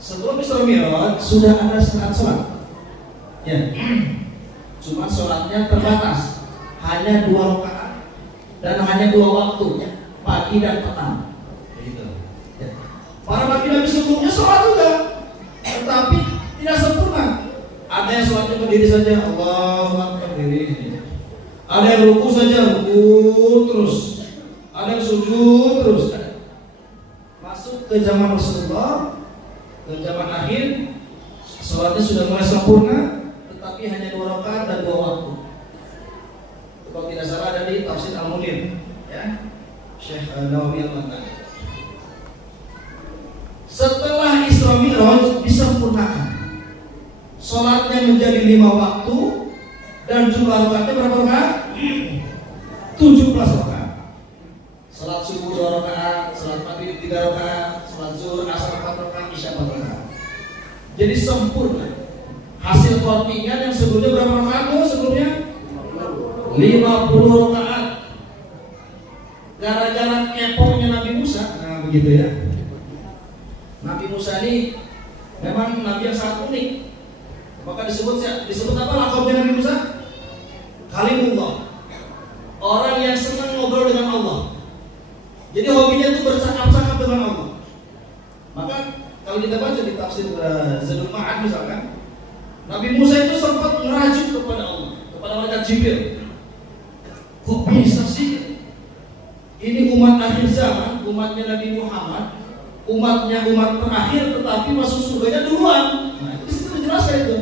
Sebelum Isra Mi'raj sudah ada syariat sholat. Ya. Cuma sholatnya terbatas, hanya 2 rakaat dan hanya 2 waktu, pagi dan petang. Gitu. Ya. Para nabi-nabi sebelumnya sholat juga, tetapi tidak sempurna. Ada yang sholatnya berdiri saja, Allahu Akbar berdiri. Ada yang ruku saja, ruku terus. Ada yang sujud terus. Masuk ke zaman Rasulullah, ke zaman akhir, sholatnya sudah mulai sempurna. Tapi hanya 2 rakaat dan 2 waktu. Kalau tidak salah ada di Tafsir Al-Munir, ya, Syekh Nawawi Al-Albani. Setelah Isra Mi'raj disempurnakan, sholatnya menjadi 5 waktu dan jumlah rakaatnya berapa rakaat? 17 rakaat. Salat subuh 2 rakaat, salat maghrib 3 rakaat, salat zuhur, asar 4 rakaat, isya 4 rakaat. Jadi sempurna. Hasil kortingan yang sebelumnya berapa rakaat? Sebelumnya 50 rakaat. Gara-gara keponya Nabi Musa. Nah begitu ya. Nabi Musa ini memang Nabi yang sangat unik. Maka disebut apa lakabnya Nabi Musa? Kalimullah. Orang yang senang ngobrol dengan Allah. Jadi hobinya itu bercakap-cakap dengan Allah. Maka kalau kita baca di tafsir Zadul Ma'ad misalkan, Nabi Musa itu sempat merajuk kepada Allah, kepada malaikat Jibril. Kok bisa sih? Ini umat akhir zaman, umatnya Nabi Muhammad, umatnya umat terakhir, tetapi masuk surganya duluan. Nah, itu disitu dijelaskan itu.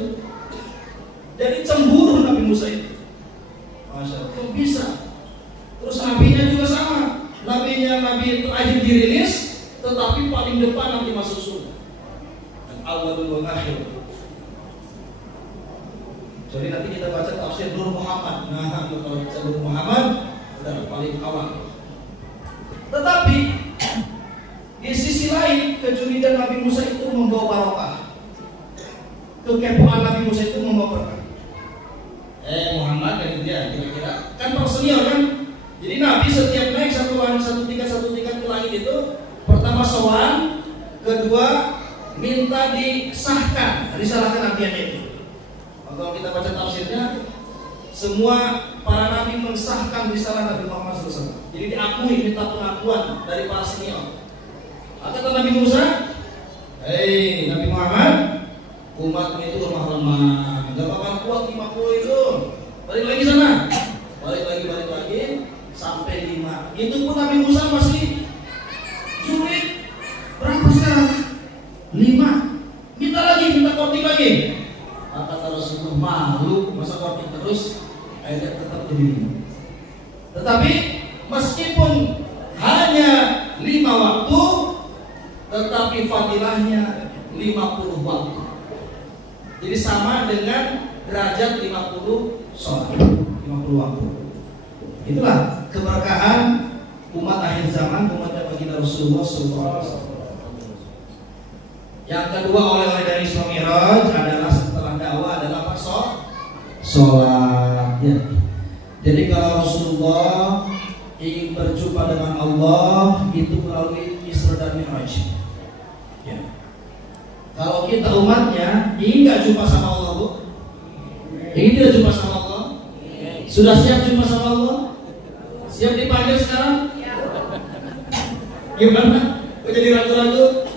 Jadi cemburu Nabi Musa itu. Masya Allah, kok bisa? Terus nabinya juga sama. Nabi terakhir dirilis, tetapi paling depan nanti masuk surga. Al-awwalul akhir. Jadi nanti kita baca tafsir Nur Muhammad. Nah, kalau baca Nur Muhammad adalah paling awal. Tetapi di sisi lain kejuridan Nabi Musa itu membawa barokah. Kekepoan Nabi Musa itu membawa berkah. Muhammad dan dia kira-kira kan senior kan. Jadi Nabi setiap naik satu tingkat ke langit itu, pertama sowan, kedua minta disahkan, risalahkan nabiannya itu. Kalau kita baca tafsirnya, semua para nabi mensahkan risalah Nabi Muhammad SAW. Jadi diakui, minta pengakuan dari para senior. Kata Nabi Musa, Hei Nabi Muhammad, umatmu itu lemah-lemah, gak bakal kuat 50 itu. Balik lagi sana, balik lagi sampai 5. Itu pun Nabi Musa masih julid. Berapa sekarang? 5. Minta korting lagi. Kata Rasulullah, malu masa korting terus, akhirnya tetap jadi 5. Tetapi meskipun hanya 5 waktu, tetapi fadilahnya 50 waktu. Jadi sama dengan derajat 50 sholat, 50 waktu. Itulah keberkahan umat akhir zaman, umat baginda Rasulullah SAW. Yang kedua oleh-oleh dari Isra Mi'raj adalah setelah dakwah adalah apa? Sholat. Ya. Jadi kalau Rasulullah ingin berjumpa dengan Allah itu melalui Isra dan Mi'raj. Ya. Kalau kita umatnya ingin nggak jumpa sama Allah, Bu? Ingin tidak jumpa sama Allah? Sudah siap jumpa sama Allah? Siap dipanggil sekarang? Gimana? Kok jadi ragu-ragu?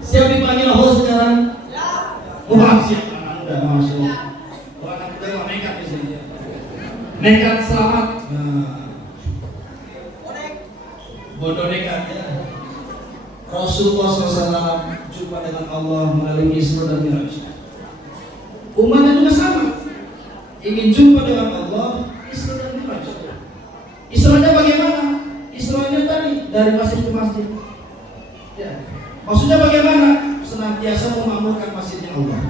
Siap dipanggil Allah sekarang? Oh, siap. Udah masuk. Orang anak muda mau nekat di sini. Nekat selamat. Bodoh nekat ya. Rasulullah SAW jumpa dengan Allah melalui Isra dan Mi'raj. Umatnya juga sama, ingin jumpa dengan Allah, Isra dan Mi'raj. Isranya bagaimana? Isranya tadi dari masjid ke masjid. Ya. Maksudnya bagaimana? Senantiasa memakmurkan masjidnya Allah.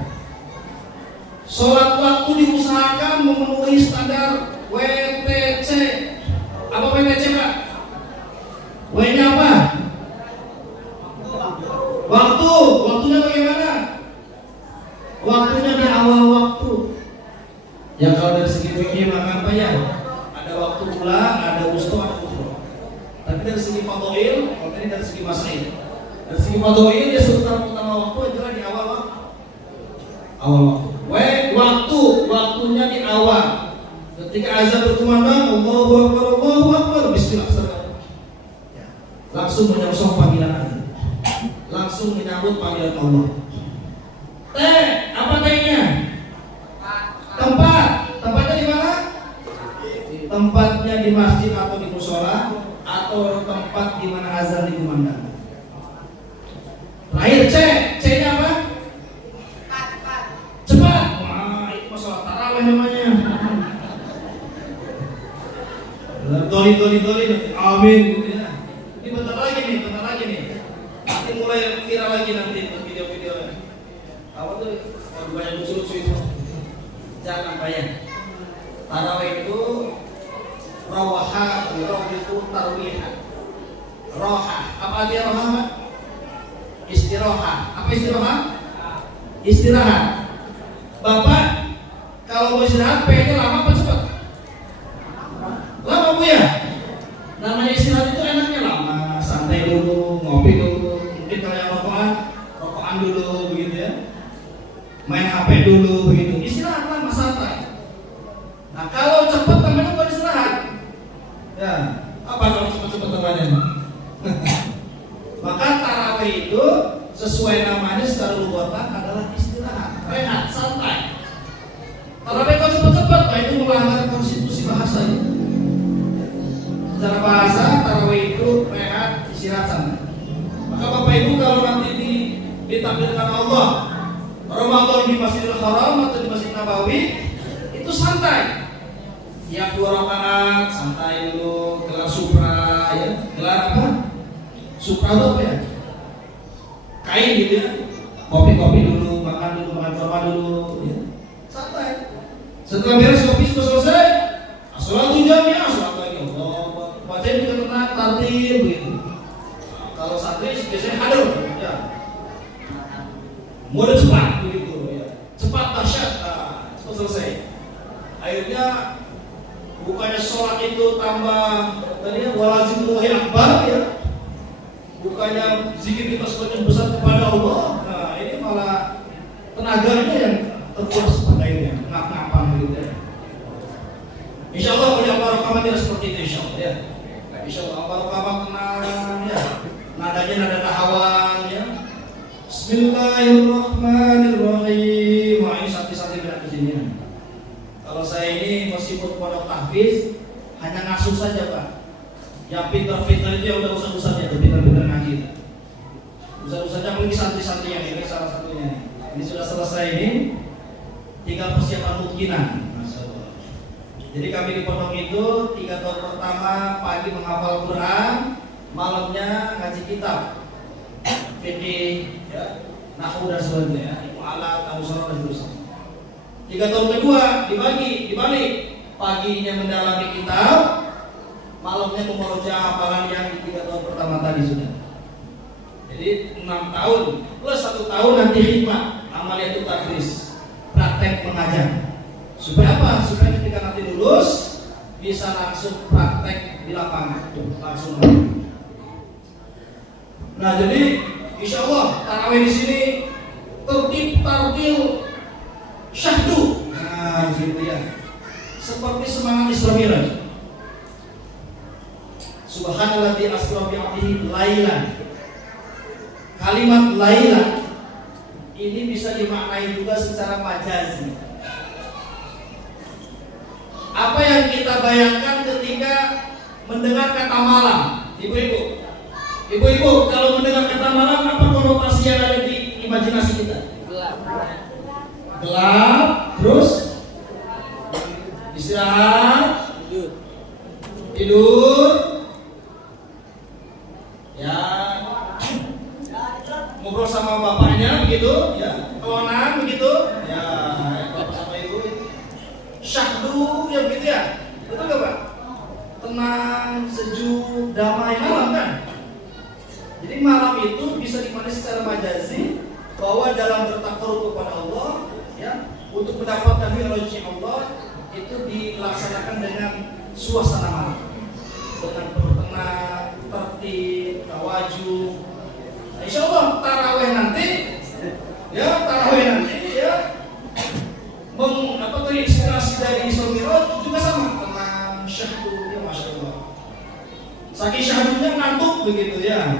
Sholat waktu diusahakan memenuhi standar WTC. Apa WTC, Pak? W-nya apa? Waktu. Waktunya bagaimana? Waktunya di awal waktu. Ya kalau dari segi fikih maka apa ya? Ada waktu pulang, ada wustu, ada ukhra. Tapi dari segi fadhail, kalau ini dari segi masail. Dari segi fadhail ya sebentar utama waktu adalah di awal waktu. Awal waktu. Waktunya di awal. Ketika azan berkumandang, Allahu Akbar, bismillah. Langsung menyongsong panggilan azan. Langsung menyambut panggilan Allah. Apa T-nya? Tempatnya di mana? Tempatnya di masjid atau di mushola atau tempat di mana azan dikumandang. Terakhir C-nya apa? Cepat. Wah, itu masalah tarawih namanya. Doli. Amin. Ini bentar lagi nih. Nanti mulai viral lagi nanti video-video. Apa tuh? Kalau banyak lucu-lucu itu. Jangan bayang. Tarawih itu rawaha, itu tarwiha. Roha. Apa artinya roha? Istirahat. Apa istirahat? Istirahat. Bapak kalau mau istirahat P-nya lama apa cepat? Lama, Bu ya? Namanya istirahat itu enaknya lama, santai dulu, ngopi dulu. Mungkin kalau yang rokokan dulu begitu ya. Main HP dulu begitu. Istirahat lama, santai. Nah, kalau cepat namanya bukan istirahat. Ya, apa kalau cepat-cepat namanya? Maka tarawih itu sesuai namanya secara lughatan adalah istirahat, rehat, santai. Tarawih kalau cepat-cepat, itu melanggar konstitusi bahasa ya. Secara bahasa tarawih itu rehat, istirahat, santai. Maka Bapak Ibu kalau nanti ditakdirkan Allah Ramadan di Masjidil Haram atau di Masjid Nabawi itu santai. Ya 2 rakaat santai dulu, gelar supra ya. Gelar apa? Supra itu apa ya? Kain gitu ya. Kopi dulu, makan coba dulu ya. Santai. Setelah beres kopi sudah selesai, as-shalatu jami'ah, salat lagi. Allah, baca juga tenang, tartib begitu. Kalau santri biasanya hadir ya. Mode cepat begitu ya. Cepat dahsyat, cepat selesai. Akhirnya bukannya sholat itu tambah tadi ya walazimullahi akbar ya. Bukannya zikir kita semakin besar kepada Allah. Nah, ini malah tenaganya yang terkuras seperti ini, ngap-ngapan gitu ya. Insyaallah oleh Allah rekaman tidak seperti itu insyaallah ya. Insyaallah Allah rekaman tenang ya. Nadanya nada nahawan ya. Bismillahirrahmanirrahim. Wah, ini santri-santri berat di sini. Kalau saya ini meskipun pondok tahfiz hanya ngasuh saja, Pak. Yang pintar-pintar itu ya udah usah-usahnya, pintar-pintar ngaji. Usah-usahnya apalagi santri-santri yang ini salah satunya. Ini sudah selesai ini, tinggal persiapan mungkinan. Masya Allah. Jadi kami di pondok itu 3 tahun pertama pagi menghafal Quran, malamnya ngaji kitab. Fikih, ya, nahwu dan sebagainya, ilmu alat, al-musalah dan seterusnya. 3 tahun kedua dibalik, paginya mendalami kitab, malamnya memurojaah hafalan yang di 3 tahun pertama tadi sudah. Jadi 6 tahun plus 1 tahun nanti hikmah, amaliyatul tadris, praktek mengajar. Supaya apa? Supaya ketika nanti lulus bisa langsung praktek di lapangan, langsung. Nah, jadi insya Allah tarawih di sini tertib tartil syahdu. Nah, gitu ya. Seperti semangat Isra Miraj. Subhanalladzi asra bi 'abdihi lailan. Kalimat lailan ini bisa dimaknai juga secara majazi. Apa yang kita bayangkan ketika mendengar kata malam, ibu-ibu? Ibu-ibu, kalau mendengar kata malam, apa konotasi yang ada di imajinasi kita? Gelap, terus istirahat, tidur, ya, ngobrol sama bapaknya begitu, ya, kelonan begitu, ya, bapak sama ibu, syahdu, ya begitu ya, betul nggak Pak? Tenang, sejuk, damai malam kan? Jadi malam itu bisa dimaknai secara majazi bahwa dalam bertakarub kepada Allah, ya, untuk mendapatkan ridha Allah itu dilaksanakan dengan suasana malam, dengan bertenang, tertib, tawajuh. Nah, insya Allah tarawih nanti, ya, terinspirasi dari Isra Miraj juga sama, tenang, syahdu, ya masya Allah. Saking syahdunya ngantuk begitu ya.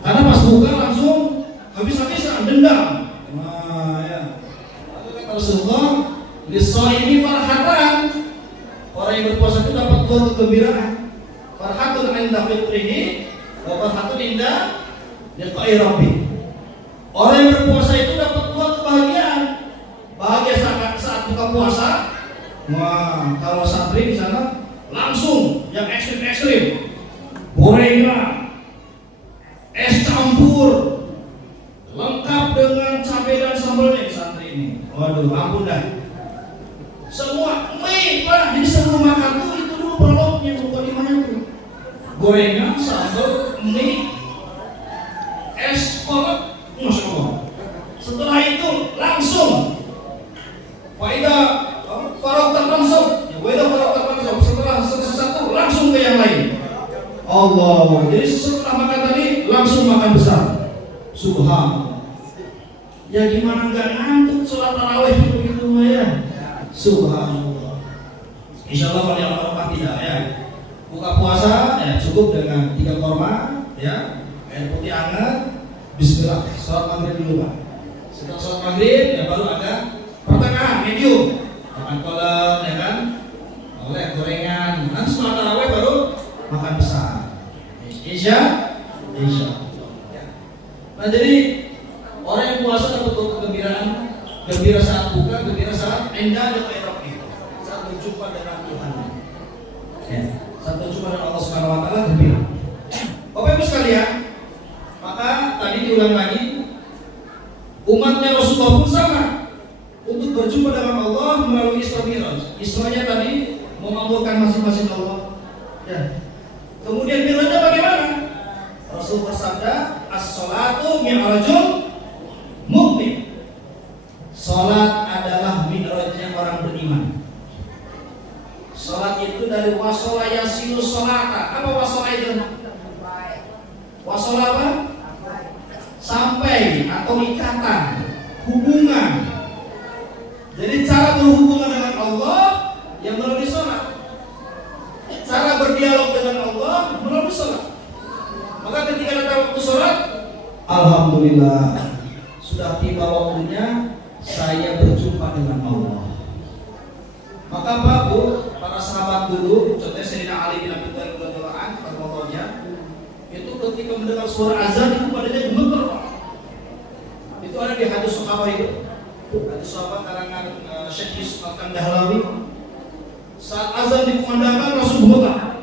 Karena pas buka langsung habis-habisan dendam. Nah, ya. Lalu kata Rasulullah, "Lis-shaimi farhatan." Orang yang berpuasa itu dapat 2 kegembiraan. Farhatun 'inda fitrihi wa farhatun 'inda liqa'i rabbih. Orang yang berpuasa itu dapat 2 kebahagiaan. Bahagia saat buka puasa. Wah, kalau santri di sana langsung yang ekstrim. Gorengan, es campur, lengkap dengan cabai dan sambalnya santri ini. Waduh, ampun dah. Semua mie, Pak. Jadi sebelum makan tuh itu dulu prolognya, bukan dimana tuh. Gorengan, sambal, mie, es kolak, masya Allah. Setelah itu langsung faedah farok terlangsung. Setelah selesai satu langsung ke yang lain. Allah, jadi setelah makan tadi langsung makan besar. Subhanallah. Ya gimana nggak ngantuk sholat tarawih begitu ya? Subhanallah. Insya Allah pada orang tidak ya. Buka puasa ya cukup dengan 3 korma ya, air putih hangat, Bismillah. Sholat maghrib dulu Pak. Setelah sholat maghrib ya baru ada pertengahan medium. Makan kolak ya kan, oleh gorengan. Nanti setelah tarawih baru makan besar. Insya Allah. Nah jadi orang yang puasa dapat kegembiraan, gembira saat buka, gembira saat indah dan rabbih, saat berjumpa dengan Tuhan. Ya, saat berjumpa dengan Allah Subhanahu Wa Taala gembira. Bapak Ibu sekalian, maka tadi diulang lagi, umatnya Rasulullah pun sama untuk berjumpa dengan Allah melalui Isra Miraj. Isranya tadi memakmurkan masing-masing Allah. Ya. Kemudian mirajnya bagaimana? Rasul bersabda, "As-salatu mi'rajul mu'min." Salat adalah mi'rajnya orang beriman. Salat itu dari wasola yasilu salata. Apa wasola itu? Wasola apa? Sampai atau ikatan, hubungan. Jadi cara berhubungan dengan Allah yang melalui salat. Cara berdialog dengan Allah melalui salat. Maka ketika datang waktu salat, alhamdulillah sudah tiba waktunya saya berjumpa dengan Allah. Maka Pak Bu, para sahabat dulu, contohnya Sayyidina Ali bin Abi Thalib radhiyallahu anhu, itu ketika mendengar suara azan itu badannya gemeter Pak. Itu ada di hadis sahabat itu. Hadis sahabat karangan Syekh Yusuf Al-Kandahlawi. Saat azan dikumandangkan langsung gemetar.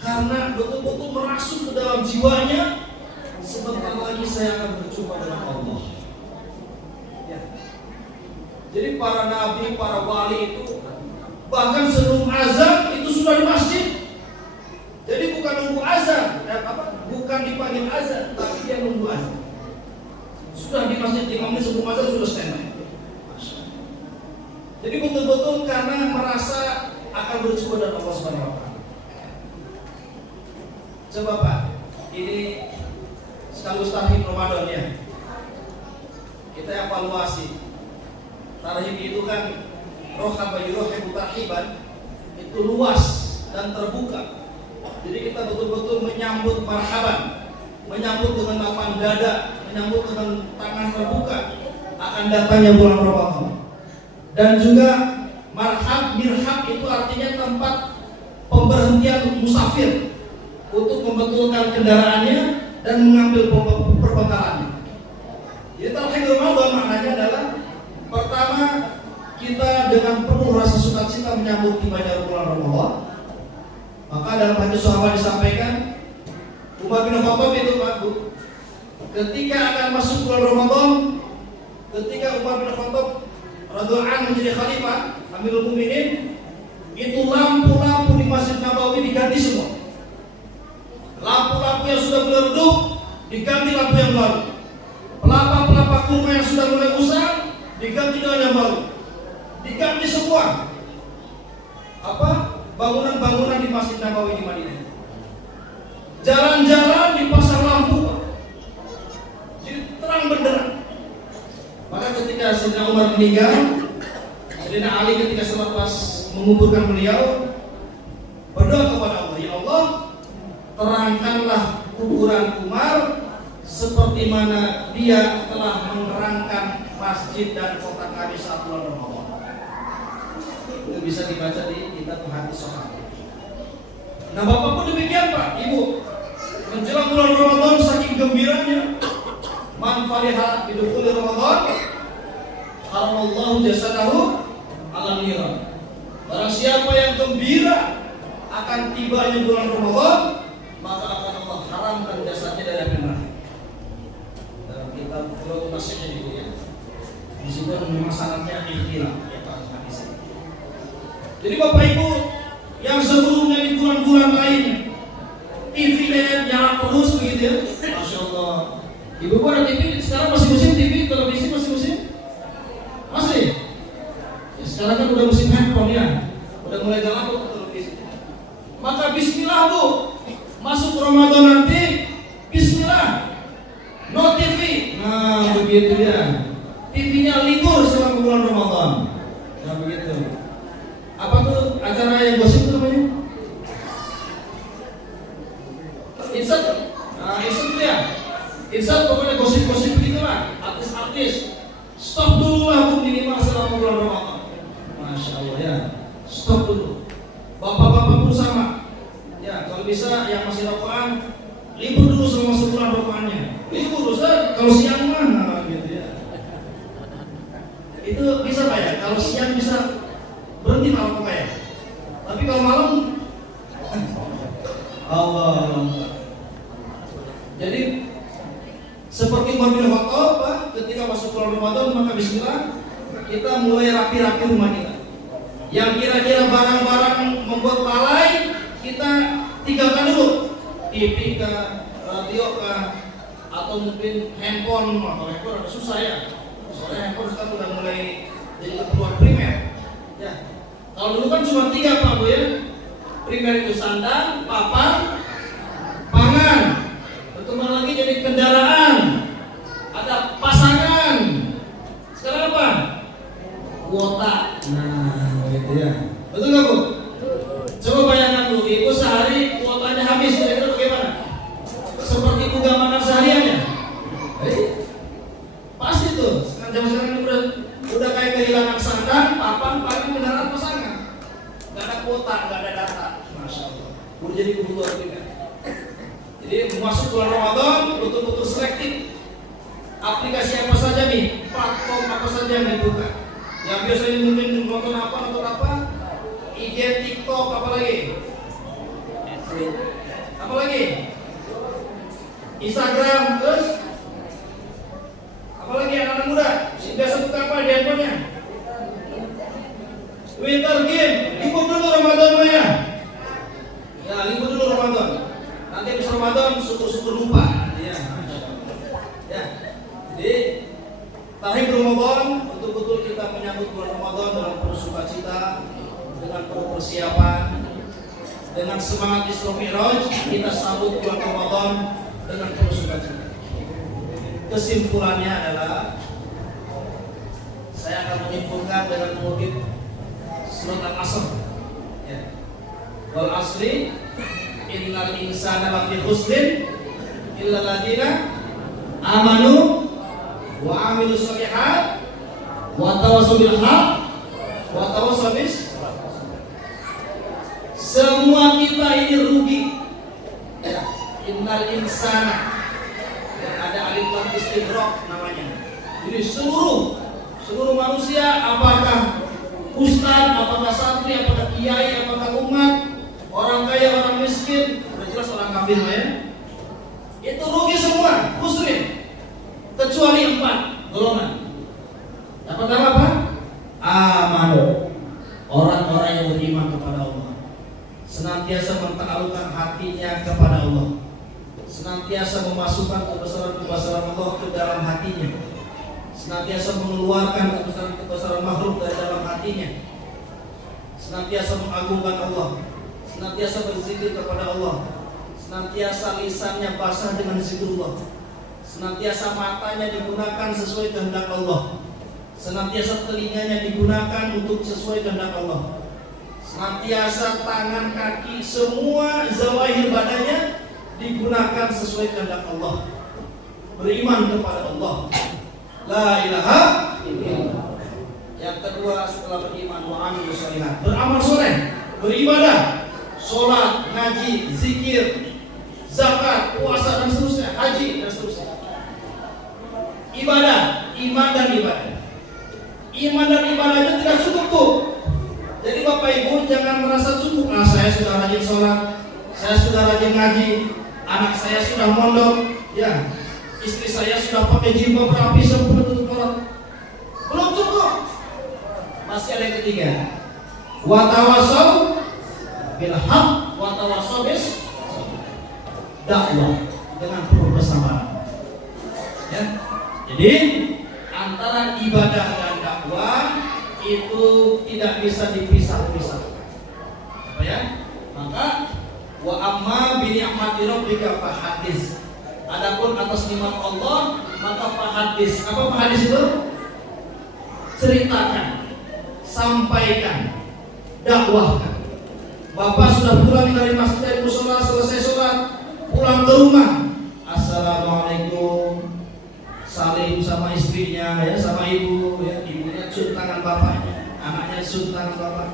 Karena betul-betul merasuk ke dalam jiwanya, sebentar lagi saya akan berjumpa dengan Allah. Ya. Jadi para nabi, para wali itu bahkan sebelum azan itu sudah di masjid. Jadi bukan nunggu azan, bukan dipanggil azan, tapi dia nunggu azan. Sudah di masjid 5 menit sebelum azan sudah standby. Jadi betul-betul karena merasa akan berjumpa dengan Allah Subhanahu wa taala. Coba Pak, ini sekaligus tarhib Ramadan ya. Kita evaluasi. Tarhib itu kan rohaba yurohibu tarhiban, itu luas dan terbuka. Jadi kita betul-betul menyambut marhaban, menyambut dengan lapang dada, menyambut dengan tangan terbuka akan datangnya bulan Ramadan. Dan juga marhab, mirhab itu artinya tempat pemberhentian musafir untuk membetulkan kendaraannya dan mengambil perbekalannya. Jadi tarhib Ramadan maknanya adalah pertama, kita dengan penuh rasa sukacita menyambut tibanya bulan Ramadan. Maka dalam hadis sahabat disampaikan, Umar bin Khattab itu Pak Bu, ketika akan masuk bulan Ramadan, ketika Umar bin Khattab radhiyallahu anhu menjadi khalifah Amirul Mukminin, itu lampu-lampu di Masjid Nabawi diganti semua. Lampu-lampu yang sudah mulai redup diganti lampu yang baru. Pelapa-pelapa kurma yang sudah mulai usang diganti dengan yang baru. Diganti semua. Bangunan-bangunan di Masjid Nabawi di Madinah. Jalan-jalan dipasang lampu. Jadi terang benderang. Maka ketika Sayyidina Umar meninggal, Sayyidina Ali ketika selepas menguburkan beliau berdoa kepada Allah, ya Allah, terangkanlah kuburan Umar seperti mana dia telah menerangkan masjid dan kota kami saat bulan Ramadan. Itu bisa dibaca di kitab hadis sahabat. Nah Bapak pun demikian Pak, Ibu. Menjelang bulan Ramadan saking gembiranya, man fariha bidukhul Ramadan, haramallahu jasadahu ala nira. Barang siapa yang gembira akan tibanya bulan Ramadan, maka akan Allah haramkan jasadnya dari api neraka. Dalam kitab Furu'un Nasihnya itu ya. Di situ memang syaratnya ikhtilaf ya Pak hadis. Jadi Bapak Ibu yang sebelumnya di bulan-bulan lain TV nyala terus begitu ya. Masya Allah. Ibu pun ada TV sekarang masih musim TV, televisi masih musim? Masih. Ya, sekarang kan udah musim handphone ya. Udah mulai galak televisi. Maka bismillah Bu. Masuk Ramadan nanti, bismillah, no TV. Nah begitu ya. TV-nya libur selama bulan Ramadan. Nah begitu. Apa tuh acara yang gosip itu namanya? Insert. Nah insert tuh ya. Insert pokoknya gosip-gosip begitulah. Artis-artis. Stop dulu lah Bu minimal selama bulan Ramadan. Masya Allah ya. Stop dulu. Bapak-bapak pun sama. Ya, kalau bisa yang masih rokokan libur dulu selama sebulan rokokannya. Libur Ustaz, kalau siang mana gitu ya. Itu bisa Pak ya, kalau siang bisa berhenti malam Pak ya. Tapi kalau malam Allah. Jadi seperti Umar bin Khattab Pak, ketika masuk bulan Ramadan maka bismillah kita mulai rapi-rapi rumah kita. Yang kira-kira barang-barang membuat lalai kita tinggalkan dulu, TV kah, radio kah, atau mungkin handphone. Kalau handphone ada susah ya, soalnya handphone sekarang udah mulai jadi keperluan primer. Ya, kalau dulu kan cuma 3 Pak Bu ya. Primer itu sandang, papan, pangan. Berkembang lagi jadi kendaraan, ada pasangan. Sekarang apa? Kuota. Nah, gitu ya. Betul nggak Bu? Coba bayangkan Bu, Ibu sehari kuotanya habis, kira-kira bagaimana? Seperti Ibu gak makan seharian ya? betul-betul selektif. Aplikasi apa saja nih, platform apa saja yang dibuka. Yang biasanya mungkin nonton apa, IG, TikTok, apa lagi? Instagram, terus apa lagi anak-anak muda? Biasa buka apa di handphonenya? Twitter, game. Libur dulu Ramadan ya. Ya, libur dulu Ramadan. Nanti habis Ramadan syukur-syukur lupa. Ya. Jadi tahun Ramadan betul-betul kita menyambut bulan Ramadan dengan penuh sukacita, dengan penuh persiapan, dengan semangat Isra Mi'raj. Kita sambut bulan Ramadan dengan penuh sukacita. Kesimpulannya adalah saya akan menyimpulkan dengan mengutip surat Al-Asr. Ya. Wal asri innal insana lafi khusrin illa alladziina amanu wa 'amilus shalihat wa tawassaw bil haqq wa tawassaw bis. Semua kita ini rugi. Ya. Innal insana, ada alif lam istighraq namanya. Jadi seluruh manusia, apakah ustaz, apakah santri, apakah kiai, apakah umat, orang kaya, orang miskin, sudah jelas orang kafir ya. Itu rugi semua, khusrin. Kecuali 4 golongan. Yang pertama apa? Amanu. Orang-orang yang beriman kepada Allah, senantiasa mentaklukkan hatinya kepada Allah, senantiasa memasukkan kebesaran Allah ke dalam hatinya, senantiasa mengeluarkan kebesaran makhluk dari dalam hatinya, senantiasa mengagungkan Allah, senantiasa berzikir kepada Allah, senantiasa lisannya basah dengan zikrullah, senantiasa matanya digunakan sesuai kehendak Allah, senantiasa telinganya digunakan untuk sesuai kehendak Allah, senantiasa tangan, kaki, semua zawahir badannya digunakan sesuai kehendak Allah, beriman kepada Allah, la ilaha illallah. Yang kedua setelah beriman, wa amilus shalihat, beramal soleh, beribadah, sholat, ngaji, zikir, zakat, puasa dan seterusnya, haji dan seterusnya. Ibadah, iman dan ibadah. Iman dan ibadahnya tidak cukup tuh. Jadi Bapak Ibu jangan merasa cukup. Nah, saya sudah rajin sholat, saya sudah rajin ngaji, anak saya sudah mondok, ya, istri saya sudah pakai jilbab rapi sempurna tutup aurat. Belum cukup. Masih ada yang ketiga. Wa tawassaw bil haqq wa tawassaw bis dakwah, dengan penuh kesabaran. Ya. Jadi antara ibadah dan dakwah itu tidak bisa dipisah-pisah. Apa ya? Maka wa amma bi ni'mati rabbika fahadits. Adapun atas nikmat Allah maka fahadits. Apa fahadits itu? Ceritakan, sampaikan, dakwahkan. Bapak sudah pulang dari masjid, dari musola, selesai sholat, pulang ke rumah, assalamualaikum, salim sama istrinya, ya, sama ibu, ya, ibunya cium tangan bapaknya, anaknya cium tangan bapak.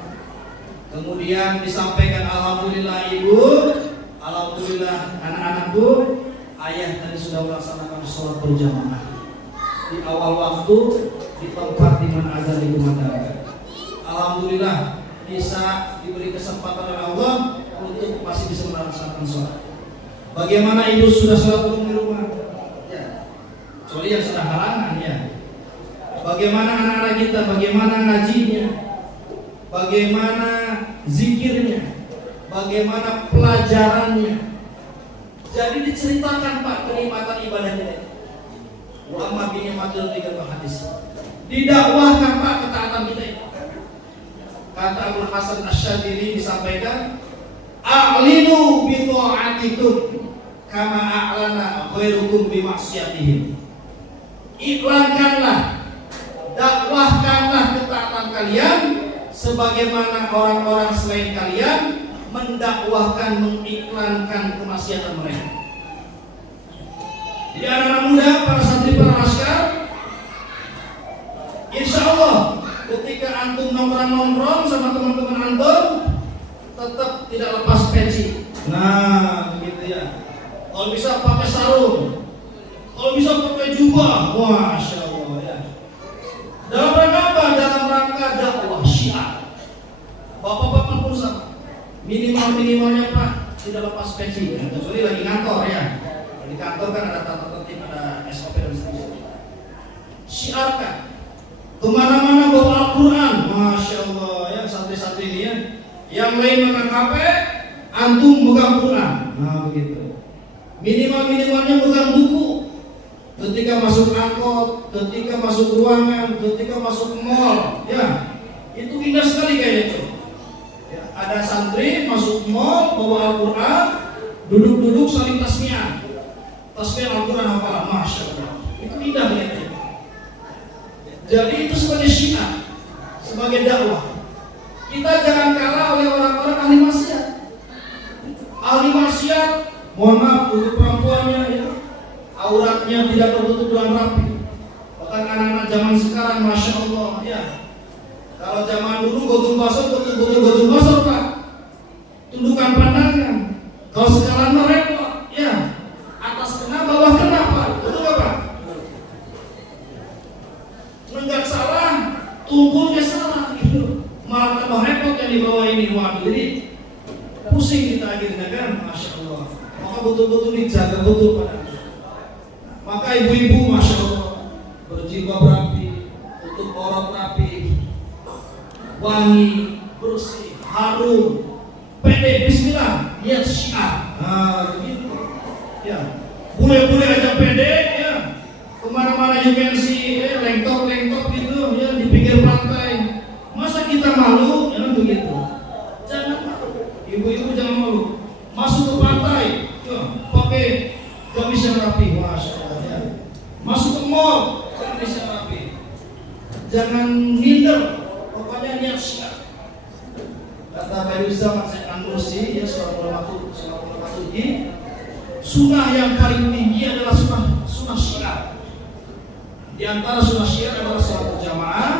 Kemudian disampaikan alhamdulillah ibu, alhamdulillah anak-anakku, ayah tadi sudah melaksanakan sholat berjamaah di awal waktu di tempat di mana azan dikumandangkan. Alhamdulillah bisa diberi kesempatan oleh Allah untuk masih bisa melaksanakan sholat. Bagaimana ibu sudah sholat belum di rumah? Ya. Kecuali yang sudah halangan ya. Bagaimana anak-anak kita? Bagaimana ngajinya? Bagaimana zikirnya? Bagaimana pelajarannya? Jadi diceritakan Pak kenikmatan ibadah kita. Wa amma bi ni'matil hadis. Didakwahkan Pak ketaatan kita itu. Kata Abdul Hasan Asy-Syadzili disampaikan, a'linu bi ta'atikum kama a'lana ghairukum bi maksiatihim. Iklankanlah, dakwahkanlah ketaatan kalian sebagaimana orang-orang selain kalian mendakwahkan, mengiklankan kemaksiatan mereka. Jadi anak-anak muda, para santri, para laskar, insya Allah ketika antum nongkrong-nongkrong sama teman-teman antum, tetap tidak lepas peci. Nah, begitu ya. Kalau bisa pakai sarung, diubah. Masya Allah ya. Dalam rangka apa? Dalam rangka dakwah syiar. Bapak-bapak pun sama. Minimalnya Pak tidak lepas peci, kecuali lagi ngantor ya. Di kantor kan ada tata tertib, ada SOP dan seterusnya. Syiarkan kemana-mana bawa Al-Quran. Masya Allah ya, santri-santri ini ya. Yang lain megang HP, antum megang Quran. Nah begitu. Minimalnya megang buku. Ketika masuk angkot, ketika masuk ruangan, ketika masuk mall, ya itu indah sekali kayaknya itu. Ya, ada santri masuk mall bawa Al-Quran, duduk-duduk saling tasmiyah Al-Quran hafalan. Masya Allah, itu indah kayaknya. Jadi itu sebagai syiar, sebagai dakwah. Kita jangan kalah oleh orang-orang ahli maksiat. Ahli maksiat, mohon maaf untuk perempuannya ya, auratnya tidak tertutup dengan rapi. Bahkan anak-anak zaman sekarang, masya Allah ya. Kalau zaman dulu gotong basah, gotong basah Pak, tundukan pandangan. Kalau sekarang mereka ya, atas kena bawah kena Pak, betul Pak? Enggak salah, tumpulnya salah gitu. Malah tambah repot yang di bawah ini. Waduh, jadi pusing kita akhirnya kan, masya Allah. Maka betul-betul dijaga betul pada. Maka ibu-ibu masya Allah berjilbab rapi, tutup aurat rapi, wangi, bersih, harum, pede, bismillah, niat syiar. Nah, begitu. Ya, bule-bule aja pede, ya. Kemana-mana you can see, ya, lengkop gitu, ya, di pinggir pantai. Masa kita malu? Ya, begitu. Jangan malu, ibu-ibu jangan malu. Masuk ke pantai, ya, pakai gamis yang rapi, masya Allah. Ya. Masuk ke mall, gamis yang rapi. Jangan minder. Pokoknya niat syiar. Kata Bayu Zaman Syekh An-Nursi ya, sallallahu alaihi, sunnah yang paling tinggi adalah sunnah syiar. Di antara sunnah syiar adalah salat berjamaah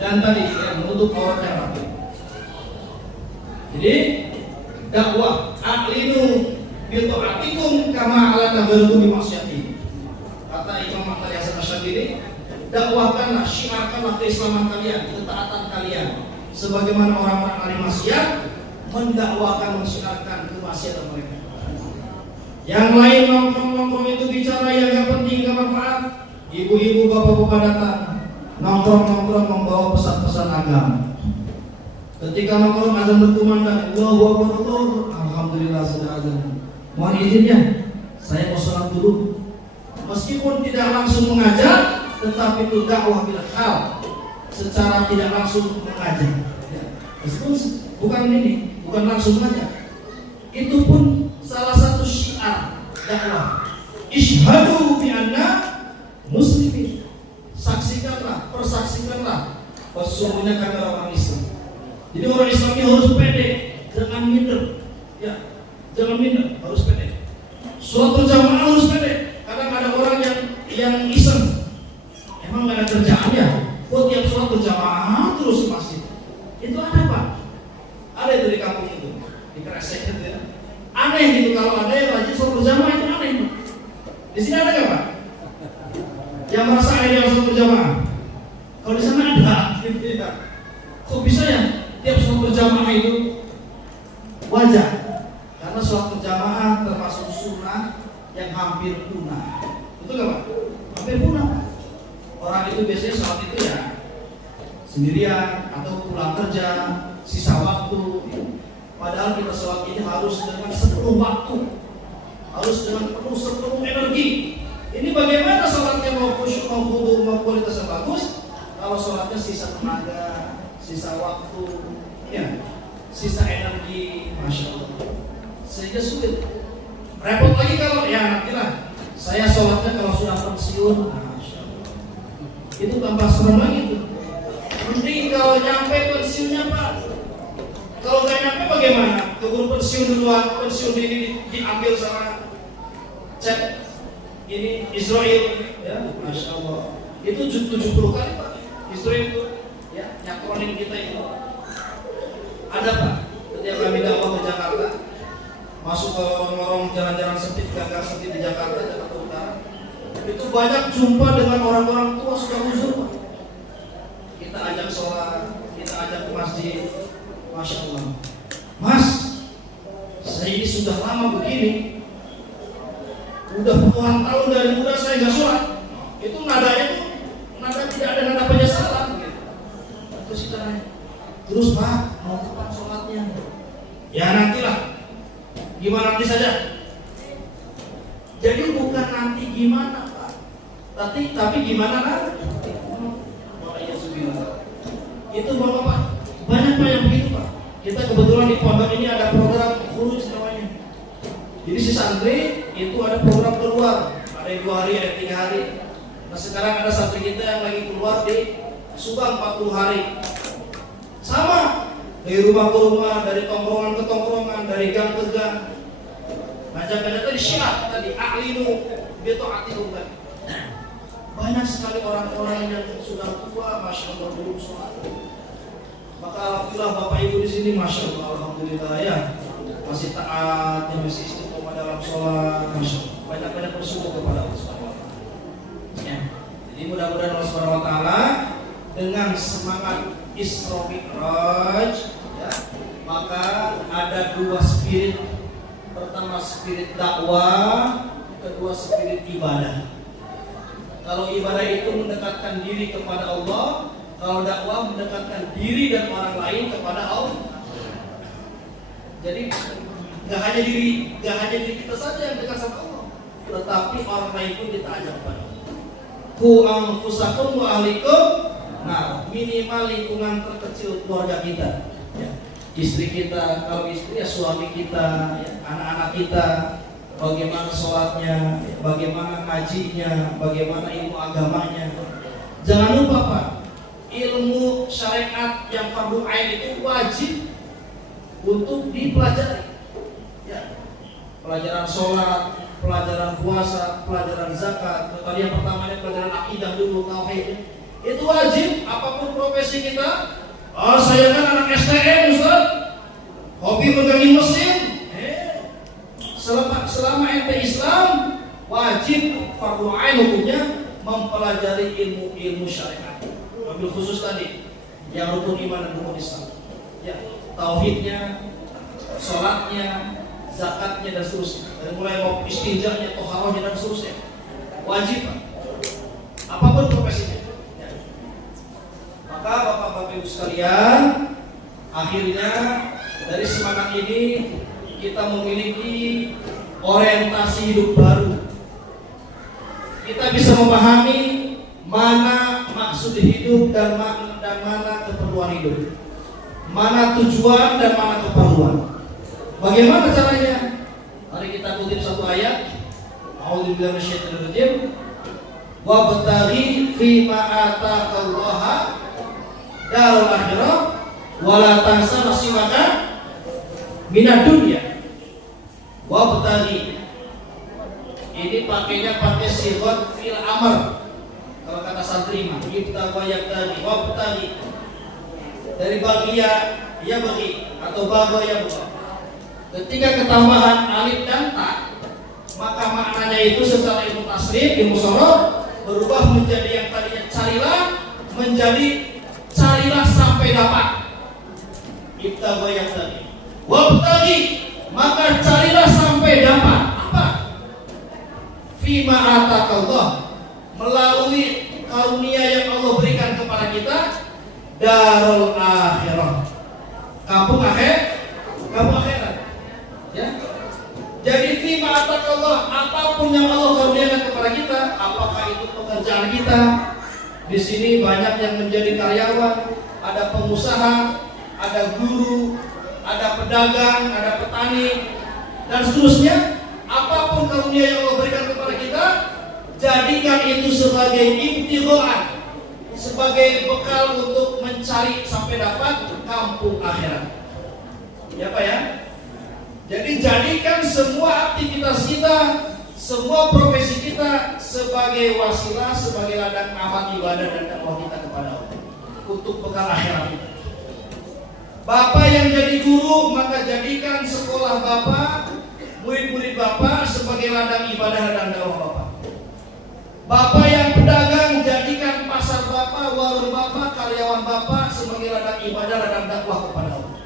dan tadi yang menutup aurat yang rapi. Jadi dakwah aqlinu bi ta'atikum kama ala tabarru bi masyati. Kata Imam Ahmad Hasan Asy'ari, dakwahkanlah, syiarkanlah keislaman kalian, ketaatan kalian, sebagaimana orang-orang ahli maksiat mendakwakan, mensyiarkan kemaksiatan mereka. Yang lain nongkrong-nongkrong itu bicara yang gak penting, gak manfaat. Ibu-ibu, bapak-bapak datang nongkrong-nongkrong membawa pesan-pesan agama. Ketika nongkrong azan berkumandang, Allahu Akbar, alhamdulillah sudah azan. Mohon izinnya, saya mau sholat dulu. Meskipun tidak langsung mengajar, tetapi itu dakwah bil hal, secara tidak langsung mengajar. Ya. Meskipun bukan langsung mengajar, itu pun salah satu syiar dakwah. Ishhadu bi anna muslimin, saksikanlah, persaksikanlah bahwa sesungguhnya kami orang Islam. Jadi orang Islam ini harus pede, jangan minder. Ya, jangan minder, harus pede. Suatu jamaah harus pede. Kadang ada orang yang iseng. Emang gak ada kerjaan ya? Kok tiap sholat berjamaah terus di masjid? Itu ada Pak. Ada itu di kampung itu, di Kresek itu ya. Aneh gitu kalau ada yang rajin sholat berjamaah, itu aneh Pak. Di sini ada gak Pak? Yang merasa aneh yang sholat berjamaah? Kalau di sana ada. Kok bisa ya? Tiap sholat berjamaah itu wajar. Karena sholat berjamaah termasuk sunnah yang hampir punah. Betul gak Pak? Hampir punah. Orang itu biasanya sholat itu ya sendirian atau pulang kerja, sisa waktu. Padahal kita sholat ini harus dengan sepenuh waktu, harus dengan sepenuh energi. Ini bagaimana sholatnya mau khusyuk, mau khudu, mau kualitas yang bagus? Kalau sholatnya sisa tenaga, sisa waktu, ya, sisa energi, masya Allah. Sehingga sulit. Repot lagi kalau ya nantilah saya sholatnya kalau sudah pensiun. Itu tambah serem lagi tuh. Mending kalau nyampe pensiunnya Pak. Kalau nggak nyampe bagaimana? Keburu pensiun duluan, pensiun ini diambil sama cek ini Israel, ya, masya Allah. Itu 70 kali Pak. Israel itu, ya, nyakronin kita itu. Ada Pak. Ketika kami dakwah ke Jakarta, masuk ke lorong-lorong jalan-jalan sempit, gang-gang sempit di Jakarta Utara. Itu banyak jumpa dengan orang-orang tua sudah uzur, Pak. Kita ajak sholat, kita ajak ke masjid. Masya Allah, Mas, saya ini sudah lama begini, udah puluhan tahun dari muda saya nggak sholat. Itu nadanya tuh nada tidak ada nada penyesalan gitu. Terus kita nanya, terus Pak, mau kapan sholatnya? Ya nantilah, gimana nanti saja. Jadi bukan nanti gimana Pak, tapi gimana nanti. Itu Bapak, banyak Pak yang begitu Pak. Kita kebetulan di pondok ini ada program khuruj namanya. Jadi si santri itu ada program keluar, ada yang 2 hari, ada yang 3 hari. Nah sekarang ada santri kita yang lagi keluar di Subang 40 hari. Sama, dari rumah ke rumah, dari tongkrongan ke tongkrongan, dari gang ke gang. Ngajak-ngajak tadi syiar, tadi a'linu bito'atikum kan. Banyak sekali orang-orang yang sudah tua, masya Allah belum sholat. Maka alhamdulillah Bapak Ibu di sini, masya Allah, alhamdulillah ya, masih taat, masih istiqomah dalam sholat, masya Allah. Banyak-banyak bersyukur kepada Allah Subhanahu Wa Taala. Ya. Jadi mudah-mudahan Allah Subhanahu Wa Taala dengan semangat Isra Mi'raj, ya, maka ada 2 spirit. Pertama spirit dakwah, kedua spirit ibadah. Kalau ibadah itu mendekatkan diri kepada Allah, kalau dakwah mendekatkan diri dan orang lain kepada Allah. Jadi nggak hanya diri kita saja yang dekat sama Allah, tetapi orang lain pun kita ajak kepada Allah. Ku anfusakum wa ahlikum, nah minimal lingkungan terkecil keluarga kita, ya. Istri kita, kalau istri ya suami kita, ya, anak-anak kita. Bagaimana sholatnya, bagaimana ngajinya, bagaimana ilmu agamanya. Jangan lupa Pak, ilmu syariat yang fardu ain itu wajib untuk dipelajari. Ya. Pelajaran sholat, pelajaran puasa, pelajaran zakat. Tadi yang pertamanya pelajaran akidah dulu, tauhid. Itu wajib, apapun profesi kita. Oh saya kan anak STM Ustaz, hobi megangin mesin. Selama ente Islam, wajib fardu ain hukumnya mempelajari ilmu syariat. Mobil khusus tadi yang rukun iman dan rukun Islam. Ya, tauhidnya, sholatnya, zakatnya dan seterusnya. Dari mulai mau istinjanya, toharohnya dan seterusnya. Wajib, Pak. Apapun profesinya. Ya. Maka Bapak-bapak Ibu sekalian, akhirnya dari semangat ini kita memiliki orientasi hidup baru. Kita bisa memahami mana maksud hidup dan mana keperluan hidup, mana tujuan dan mana keperluan. Bagaimana caranya? Mari kita kutip satu ayat. A'udzubillahi minasyaitonir rajim. Wabtaghi fima ataqallaha darul akhirah wala tansa nasibaka minad dunya. Wabtaghi, ini pakainya pakai sifat fil amr. Kalau kata santri mah ibtagha yabtaghi, wabtaghi dari bagia ya bagi atau bagha ya bagha. Ketika ketambahan alif dan ta, maka maknanya itu secara ilmu tasrif, ilmu sorof berubah menjadi yang tadinya carilah menjadi carilah sampai dapat. Ibtagha yabtaghi, wabtaghi, maka carilah sampai dapat apa? Fima ataqallah, melalui karunia yang Allah berikan kepada kita, darul akhirah, kampung akhirat. Ya. Jadi fima ataqallah, apapun yang Allah karuniakan kepada kita, apakah itu pekerjaan kita. Di sini banyak yang menjadi karyawan, ada pengusaha, ada guru, ada pedagang, ada petani, dan seterusnya. Apapun karunia yang Allah berikan kepada kita, jadikan itu sebagai ibtighaan, sebagai bekal untuk mencari sampai dapat kampung akhirat. Ya Pak ya? Jadi jadikan semua aktivitas kita, semua profesi kita sebagai wasilah, sebagai ladang amal ibadah dan dakwah kita kepada Allah untuk bekal akhirat kita. Bapak yang jadi guru, maka jadikan sekolah Bapak, murid-murid Bapak sebagai ladang ibadah dan dakwah Bapak. Bapak yang pedagang, jadikan pasar Bapak, warung Bapak, karyawan Bapak sebagai ladang ibadah, ladang dakwah kepada Allah.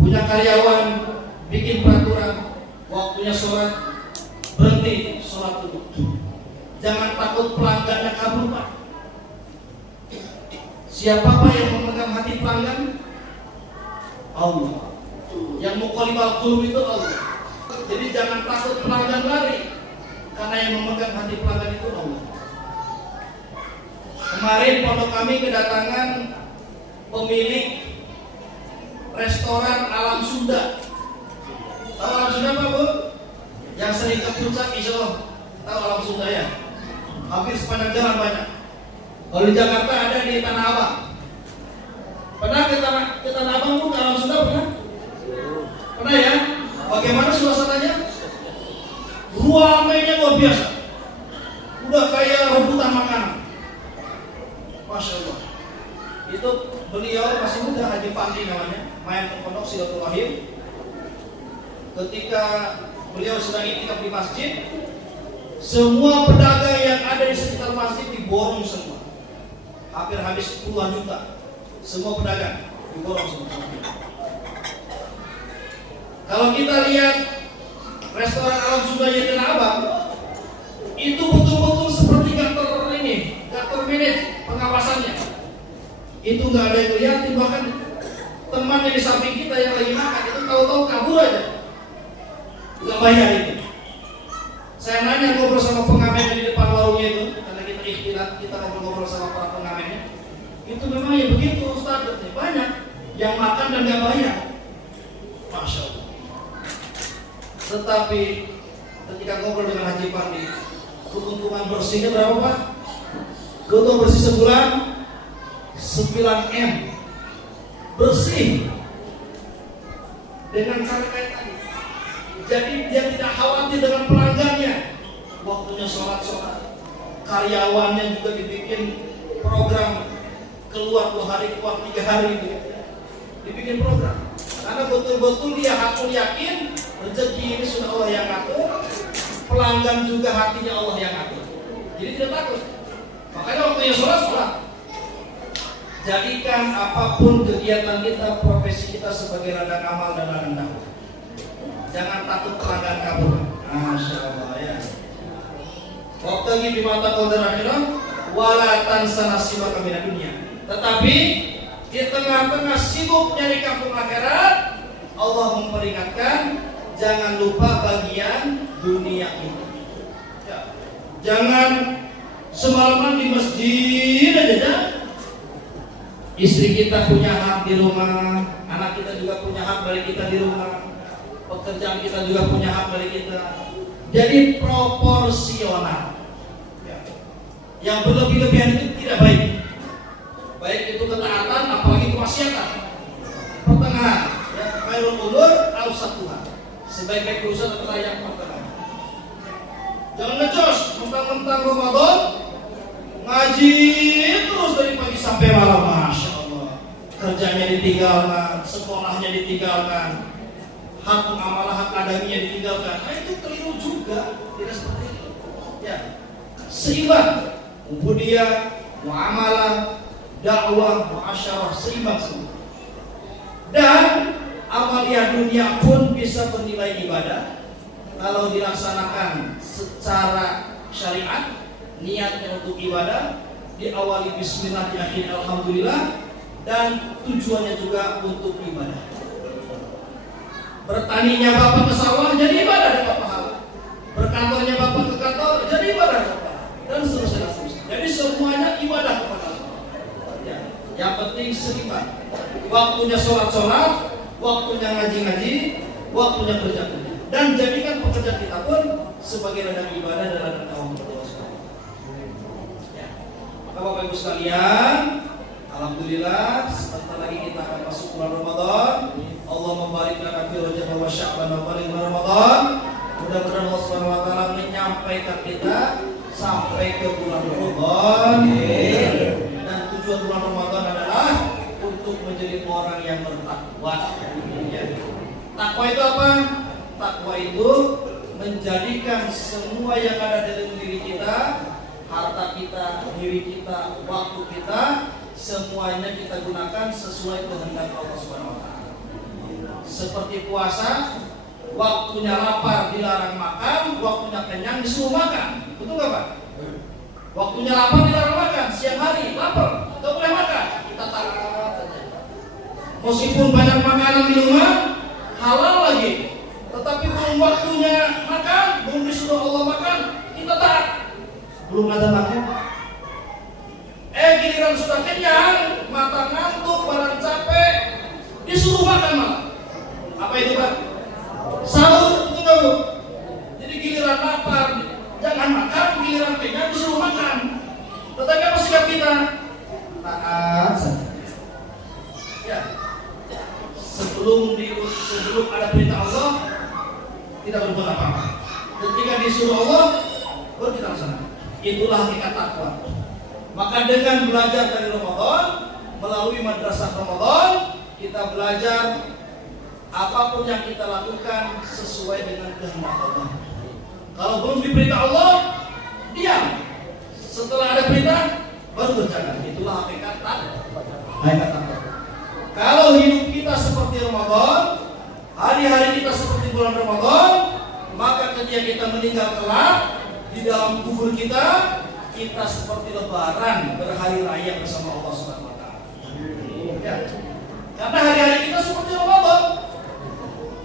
Punya karyawan, bikin peraturan, waktunya sholat, berhenti sholat dulu. Jangan takut pelanggannya kabur, Pak. Siapa Pak yang memegang hati pelanggan? Allah. Yang muqallibal qulub itu Allah. Jadi jangan takut pelanggan lari, karena yang memegang hati pelanggan itu Allah. Kemarin pondok kami kedatangan pemilik restoran Alam Sunda. Tahu Alam Sunda Pak Bu? Yang sering ke puncak insya Allah. Tahu Alam Sunda ya? Hampir sepanjang jalan banyak. Kalau di Jakarta ada di Tanah Abang. Pernah ke Tanah Abang Bu, ke Alam Sunda pernah? Pernah ya? Bagaimana suasananya? Ramainya luar biasa. Udah kayak rebutan makanan. Masya Allah. Itu beliau masih muda, Haji Fandi namanya, main ke pondok silaturahim. Ketika beliau sedang iktikaf di masjid, semua pedagang yang ada di sekitar masjid diborong semua. Hampir habis puluhan juta. Semua pedagang diborong semua. Kalau kita lihat restoran Alam Sunda yang Tanah Abang, itu betul-betul seperti kantor ini, kantor manage pengawasannya. Itu nggak ada yang lihat, bahkan teman yang di samping kita yang lagi makan itu tahu-tahu kabur aja, nggak bayar itu. Saya nanya ngobrol sama pengamen di depan warungnya itu, karena kita ikhtilat, kita ngobrol sama para pengamennya. Itu memang ya begitu Ustaz, banyak yang makan dan nggak bayar. Masya Allah. Tetapi ketika ngobrol dengan Haji Fandi, keuntungan bersihnya berapa Pak? Keuntungan bersih sebulan 9M bersih dengan cara kayak tadi. Jadi dia tidak khawatir dengan pelanggannya. Waktunya sholat, karyawannya juga dibikin program keluar 2 hari, keluar 3 hari gitu. Dibikin program. Karena betul-betul dia hakul yakin rezeki ini sudah Allah yang ngatur, pelanggan juga hatinya Allah yang ngatur. Jadi tidak takut. Makanya waktunya sholat. Jadikan apapun kegiatan kita, profesi kita sebagai ladang amal dan ladang dakwah. Jangan takut pelanggan kabur. Masya Allah ya. Wabtaghi fi ma taqaddara akhirah wala tansa nasibaka minad dunya. Tetapi di tengah-tengah sibuk nyari kampung akhirat, Allah memperingatkan jangan lupa bagian dunia ini. Ya. Jangan semalaman di masjid aja. Istri kita punya hak di rumah, anak kita juga punya hak dari kita di rumah, pekerjaan kita juga punya hak dari kita. Jadi proporsional. Ya. Yang berlebih-lebihan itu tidak baik. Baik itu ketaatan, apalagi kemaksiatan. Pertengahan, ya, khairul umur awsatuha. Sebaik-baik urusan adalah yang pertengahan. Jangan ngecos, mentang-mentang Ramadan ngaji terus dari pagi sampai malam, Masya Allah. Kerjanya ditinggalkan, sekolahnya ditinggalkan, hak muamalah, hak adaminya ditinggalkan. Nah itu keliru juga, tidak seperti itu. Ya, seimbang, ubudiyah, muamalah, dakwah, muasyarah, seimbang semua. Dan amalia dunia pun bisa bernilai ibadah kalau dilaksanakan secara syariat. Niatnya untuk ibadah, diawali bismillah, diakhiri alhamdulillah, dan tujuannya juga untuk ibadah. Bertaninya bapak ke sawah jadi ibadah, dapat pahala. Berkantornya bapak ke kantor jadi ibadah, dapat pahala. Dan seterusnya. Jadi semuanya ibadah kepada Allah. Ya. Yang penting seimbang. Waktunya sholat, waktunya ngaji-ngaji, waktunya kerja. Dan jadikan pekerjaan kita pun sebagai ladang ibadah dan ladang dakwah kepada Allah. Bapak Ibu sekalian, alhamdulillah sebentar lagi kita akan masuk bulan Ramadan. Allah membarik lana fi Rajab wa Sya'ban wa barik Ramadan. Mudah-mudahan Allah Subhanahu wa taala menyampaikan kita sampai ke bulan Ramadan. Dan tujuan bulan Ramadan adalah untuk menjadi orang yang bertakwa. Takwa itu apa? Takwa itu menjadikan semua yang ada dalam diri kita harta kita, diri kita, waktu kita, semuanya kita gunakan sesuai kehendak Allah Subhanahu wa taala. Seperti puasa, waktunya lapar dilarang makan, waktunya kenyang disuruh makan. Betul nggak Pak? Waktunya lapar dilarang makan, siang hari lapar, nggak boleh makan. Kita taat saja. Meskipun banyak makanan di rumah, halal lagi, tetapi belum waktunya makan, belum disuruh Allah makan, kita taat. Belum ada makan. Giliran sudah kenyang, mata ngantuk, badan capek, disuruh makan malah. Apa itu Pak? Sahur, betul nggak Bu? Jadi giliran lapar, jangan makan, giliran kenyang disuruh makan. Tetapi apa sikap kita? Taat saja. Ya. Sebelum ada perintah Allah, tidak berbuat apa-apa. Ketika disuruh Allah, baru kita laksanakan. Itulah hakikat takwa. Maka dengan belajar dari Ramadan, melalui madrasah Ramadan, kita belajar apapun yang kita lakukan sesuai dengan kehendak Allah. Kalau belum diperintah Allah, diam. Setelah ada perintah, baru berjalan. Itulah hakikat takwa. Kalau hidup kita seperti Ramadan, hari-hari kita seperti bulan Ramadan, maka ketika kita meninggal kelak di dalam kubur kita seperti lebaran berhari raya bersama Allah Subhanahu wa taala. Ya. Karena hari-hari kita seperti Ramadan.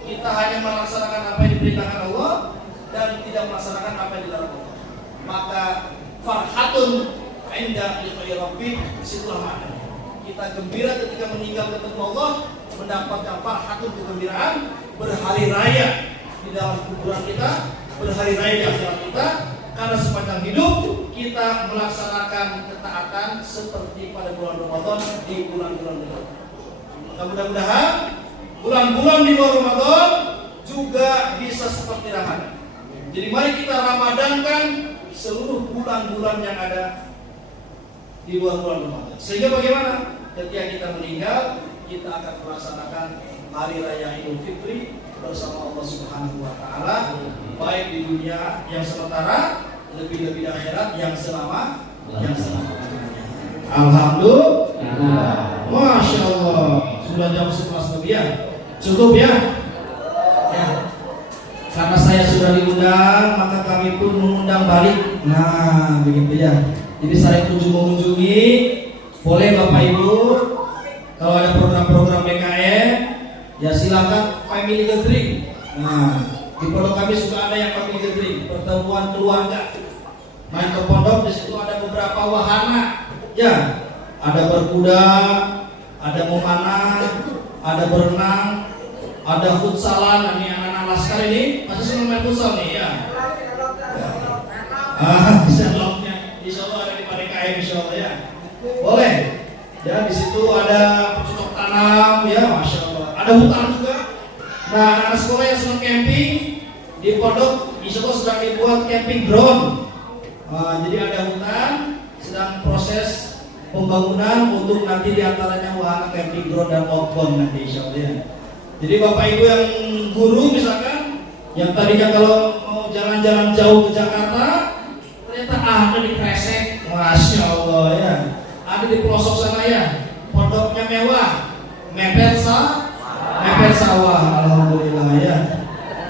Kita hanya melaksanakan apa yang diperintahkan Allah dan tidak melaksanakan apa yang dilarang Allah. Maka farhatun inda liqa'i rabbih, disitulah maknanya. Kita gembira ketika meninggal ketemu Allah, mendapatkan farhatun, kegembiraan berhari raya di dalam kuburan kita, berhari raya di akhirat kita, karena sepanjang hidup kita melaksanakan ketaatan seperti pada bulan Ramadan di bulan-bulan itu. Maka mudah-mudahan bulan-bulan di bulan Ramadan juga bisa seperti Ramadan. Jadi mari kita ramadankan seluruh bulan-bulan yang ada di bulan-bulan Ramadan. Sehingga bagaimana? Ketika kita meninggal, kita akan melaksanakan hari raya Idul Fitri bersama Allah Subhanahu wa taala, baik di dunia yang sementara, lebih-lebih di akhirat yang selama. Alhamdulillah. Masya Allah. Sudah jam 11 lebih ya. Cukup ya. Karena saya sudah diundang, maka kami pun mengundang balik. Nah, begitu ya. Jadi saya mengunjungi, boleh Bapak Ibu, kalau ada program-program BKN, ya silakan family gathering. Nah, di pondok kami suka ada yang family gathering, pertemuan keluarga. Main ke pondok, di situ ada beberapa wahana. Ya, ada berkuda, ada memanah, ada berenang, ada futsalan. Ini anak-anak laskar ini pasti senang main futsal nih ya. Insyaallah, insyaallah ada di PDKM insyaallah ya. Boleh. Ya, di situ ada bercocok tanam ya, masya Allah. Ada hutan juga. Nah, anak sekolah yang senang camping di pondok, insyaallah sedang dibuat camping ground. Jadi ada hutan, sedang proses pembangunan untuk nanti diantaranya wahana camping ground dan outbound nanti insyaallah ya. Jadi Bapak Ibu yang guru misalkan, yang tadinya kalau mau jalan-jalan jauh ke Jakarta, ternyata ada di Kresek, masya Allah ya. Ada di pelosok sana ya, pondoknya mewah, mepet sawah, alhamdulillah ya.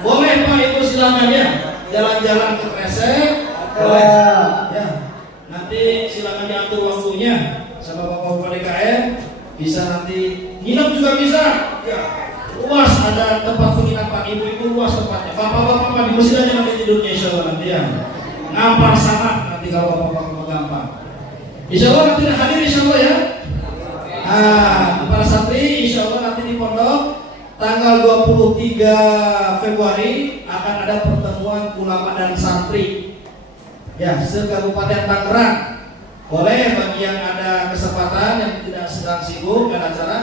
Boleh Pak Ibu silakan ya, jalan-jalan ke Kresek, boleh ya. Nanti silakan diatur waktunya sama Bapak DKM, bisa nanti nginep juga bisa ya. Luas ada tempat penginapan, ibu-ibu luas tempatnya. Bapak-bapak di masjid aja nanti tidurnya insyaallah nanti ya. Ngampar sana nanti kalau bapak-bapak gampang. Insyaallah nanti hadir insyaallah ya. Para santri insyaallah nanti di pondok tanggal 23 Februari akan ada pertemuan ulama dan santri. Ya, se-Kabupaten Tangerang. Boleh bagi yang ada kesempatan yang tidak sedang sibuk ada acara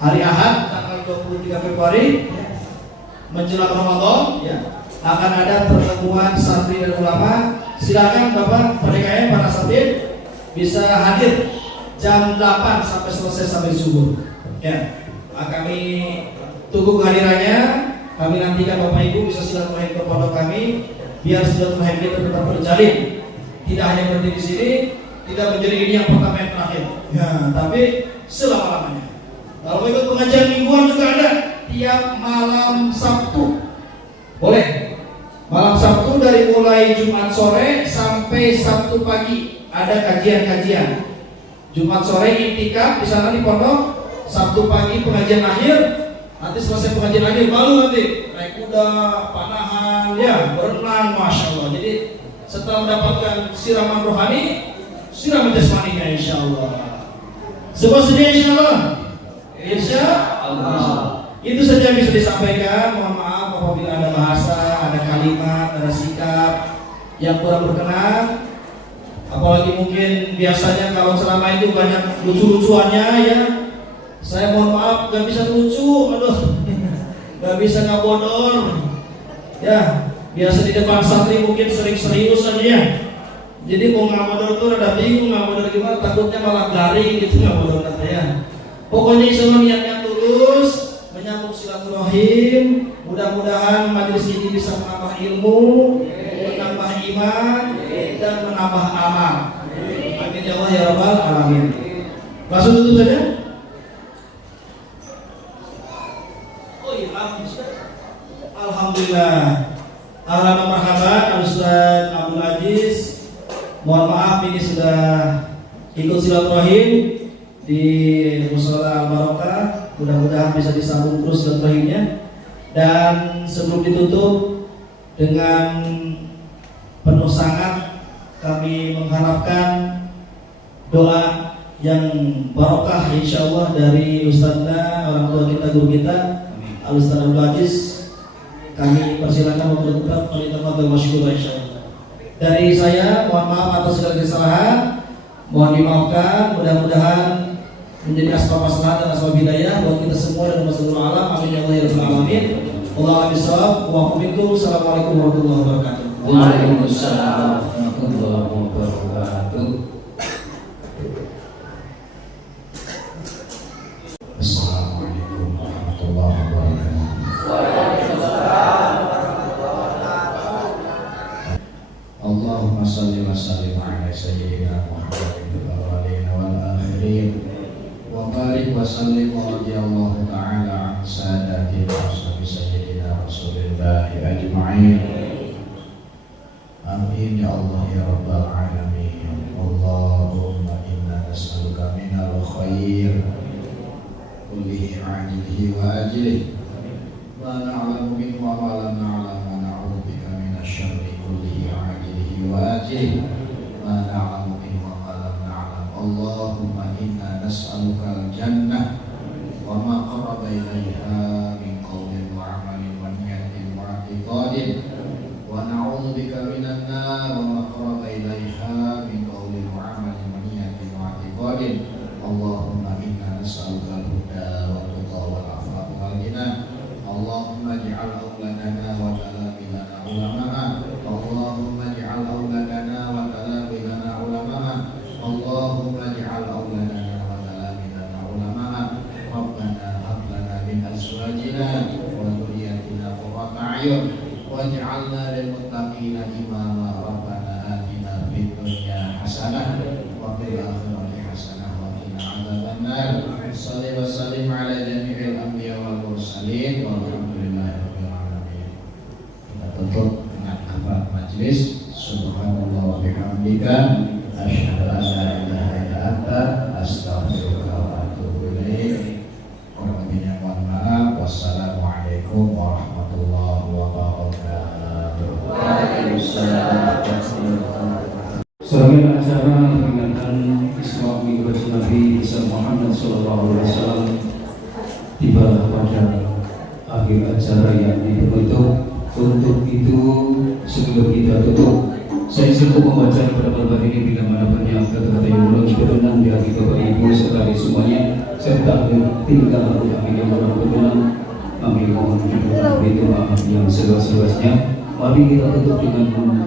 hari Ahad tanggal 23 Februari menjelang Ramadan ya, akan ada pertemuan santri dan ulama. Silakan Bapak PDKM para santri bisa hadir jam 8 sampai selesai sampai subuh ya. Kami tunggu kehadirannya. Kami nantikan Bapak Ibu bisa silaturahim ke pondok kami biar silaturahim kita tetap terjalin tidak hanya berhenti di sini, tidak menjadi ini yang pertama yang terakhir. Ya, tapi selama-lamanya. Kalau mau ikut pengajian mingguan juga ada tiap malam Sabtu. Boleh. Malam Sabtu dari mulai Jumat sore sampai Sabtu pagi ada kajian-kajian. Jumat sore intikaf di sana di pondok, Sabtu pagi pengajian akhir. Nanti selesai pengajian akhir baru nanti naik kuda, panahan, ya berenang, masya Allah. Jadi setelah mendapatkan siraman rohani, siraman jasmaninya insya Allah. Semua sedia insya Allah. Insya Allah. Itu saja bisa disampaikan. Mohon maaf apabila ada bahasa, ada kalimat, ada sikap yang kurang berkenan. Apalagi mungkin biasanya kalau ceramah itu banyak lucu-lucuannya ya. Saya mohon maaf gak bisa lucu, aduh, gak bisa ngabodor. Ya, biasa di depan santri mungkin sering serius aja ya. Jadi mau ngabodor tuh rada bingung ngabodor gimana, takutnya malah garing gitu ngabodor katanya. Pokoknya insya Allah niatnya tulus, menyambung silaturahim. Mudah-mudahan majelis ini bisa menambah ilmu, menambah iman, dan menambah amal. Amin ya Allah ya Rabbal alamin. Langsung tutup saja. Alhamdulillah. Ahlan wa marhaban Ustaz Abdul Aziz. Mohon maaf ini sudah ikut silaturahim di Mushola Al Barokah. Mudah-mudahan bisa disambung terus silaturahimnya. Dan sebelum ditutup dengan penuh sangat kami mengharapkan doa yang barokah insyaallah dari Ustazna, orang tua kita, guru kita Al-Ustaz Abdul Aziz. Kami persilakan untuk tetap menitafadhal masyhur insyaallah. Dari saya mohon maaf atas segala kesalahan, mohon dimaafkan. Mudah-mudahan menjadi asbab maslahat dan asbab hidayah buat kita semua dan umat seluruh alam. Amin ya Allah ya rabbal alamin. Wallahu a'lam. Wassalamualaikum warahmatullahi wabarakatuh. Waalaikumsalam warahmatullahi wabarakatuh. Assalamualaikum warahmatullahi wabarakatuh. Allahumma salli wa sallim ala sayyidina Muhammadin wal awwalin wal akhirin wa barik wa sallim wa radiyallahu ta'ala an sadatina wa sayyidina Rasulillahi ajma'in. Amin ya Allah ya rabbal alamin. Allahumma inna nas'aluka minal khair kullihi ajilihi wa ajilihi ma na'lamu minhu wa ma la na'lamu wa na'udzu bika minasyarri kullihi ajilihi wa ajilihi ma na'lamu minhu wa ma la na'lamu. Allahumma inna nas'aluka al-jannah wa ma qarraba ilayha min qawlin wa 'amalin wa niyatin wa i'tiqadin wa na'udzu bika minan nar wa ma qarraba ilayha min qawlin wa 'amalin wa niyatin wa i'tiqadin. Allahumma inna nas'aluka al-huda wa tuqa wal 'afafa wal ghina. Allahumma ij'al auladana wa talabana ulama'a. Allahumma ij'al auladana wa talabana ulama'a. Allahumma ij'al auladana wa talabana ulama'a. Rabbana hab lana min azwajina wa dhurriyyatina qurrata a'yun waj'alna lil muttaqina imama. Rabbana atina fid dunya hasanah wa fil akhirati hasanah wa qina adzabannar. Shalli wa sallim ala jami'il anbiya wal mursalin walhamdulillahi rabbil alamin. Kita tutup dengan kabar majelis. Subhanallah wa bihamdika asyhadu an la ilaha illa anta astaghfiruka wa atubu ilaik. Kurang lebihnya mohon maaf. Wassalamualaikum warahmatullahi wabarakatuh. Waalaikumsalam. Serangkaian acara peringatan Isra Mi'raj Nabi Muhammad SAW tiba pada akhir acara yang ditutup. Untuk itu sebelum kita tutup, saya cukup membaca pada malam ini bila mana banyak kata-kata yang mulai berkenan di hati Bapak Ibu sekali semuanya, serta tinggal kami yang berkenan. Kami mohon juga itu maaf yang seluas-luasnya. Mari kita tutup dengan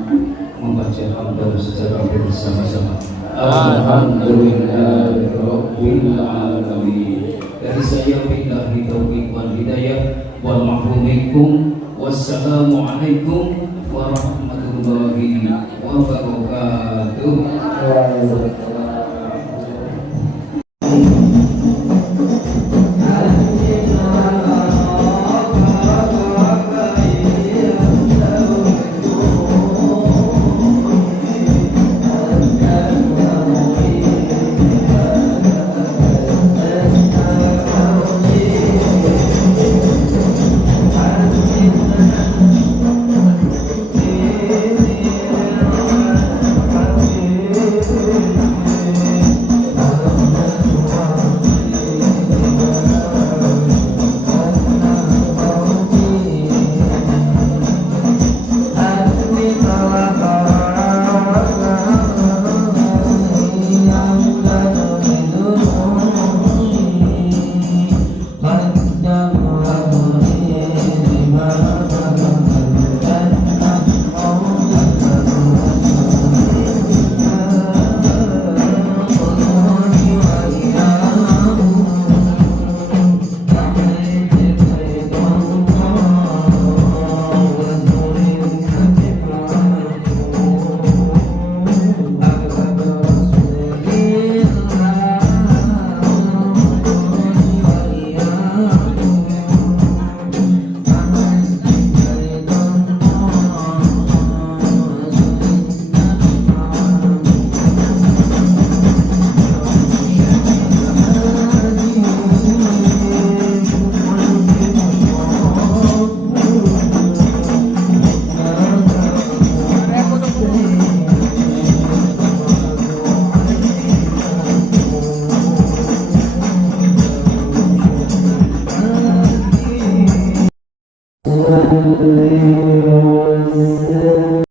membaca hamdalah secara bersama-sama. Alhamdulillahirabbil alamin. Dari saya billahi taufiq wal hidayah wal mahfumikum. Wassalamualaikum warahmatullahi wabarakatuh. wabarakatuh.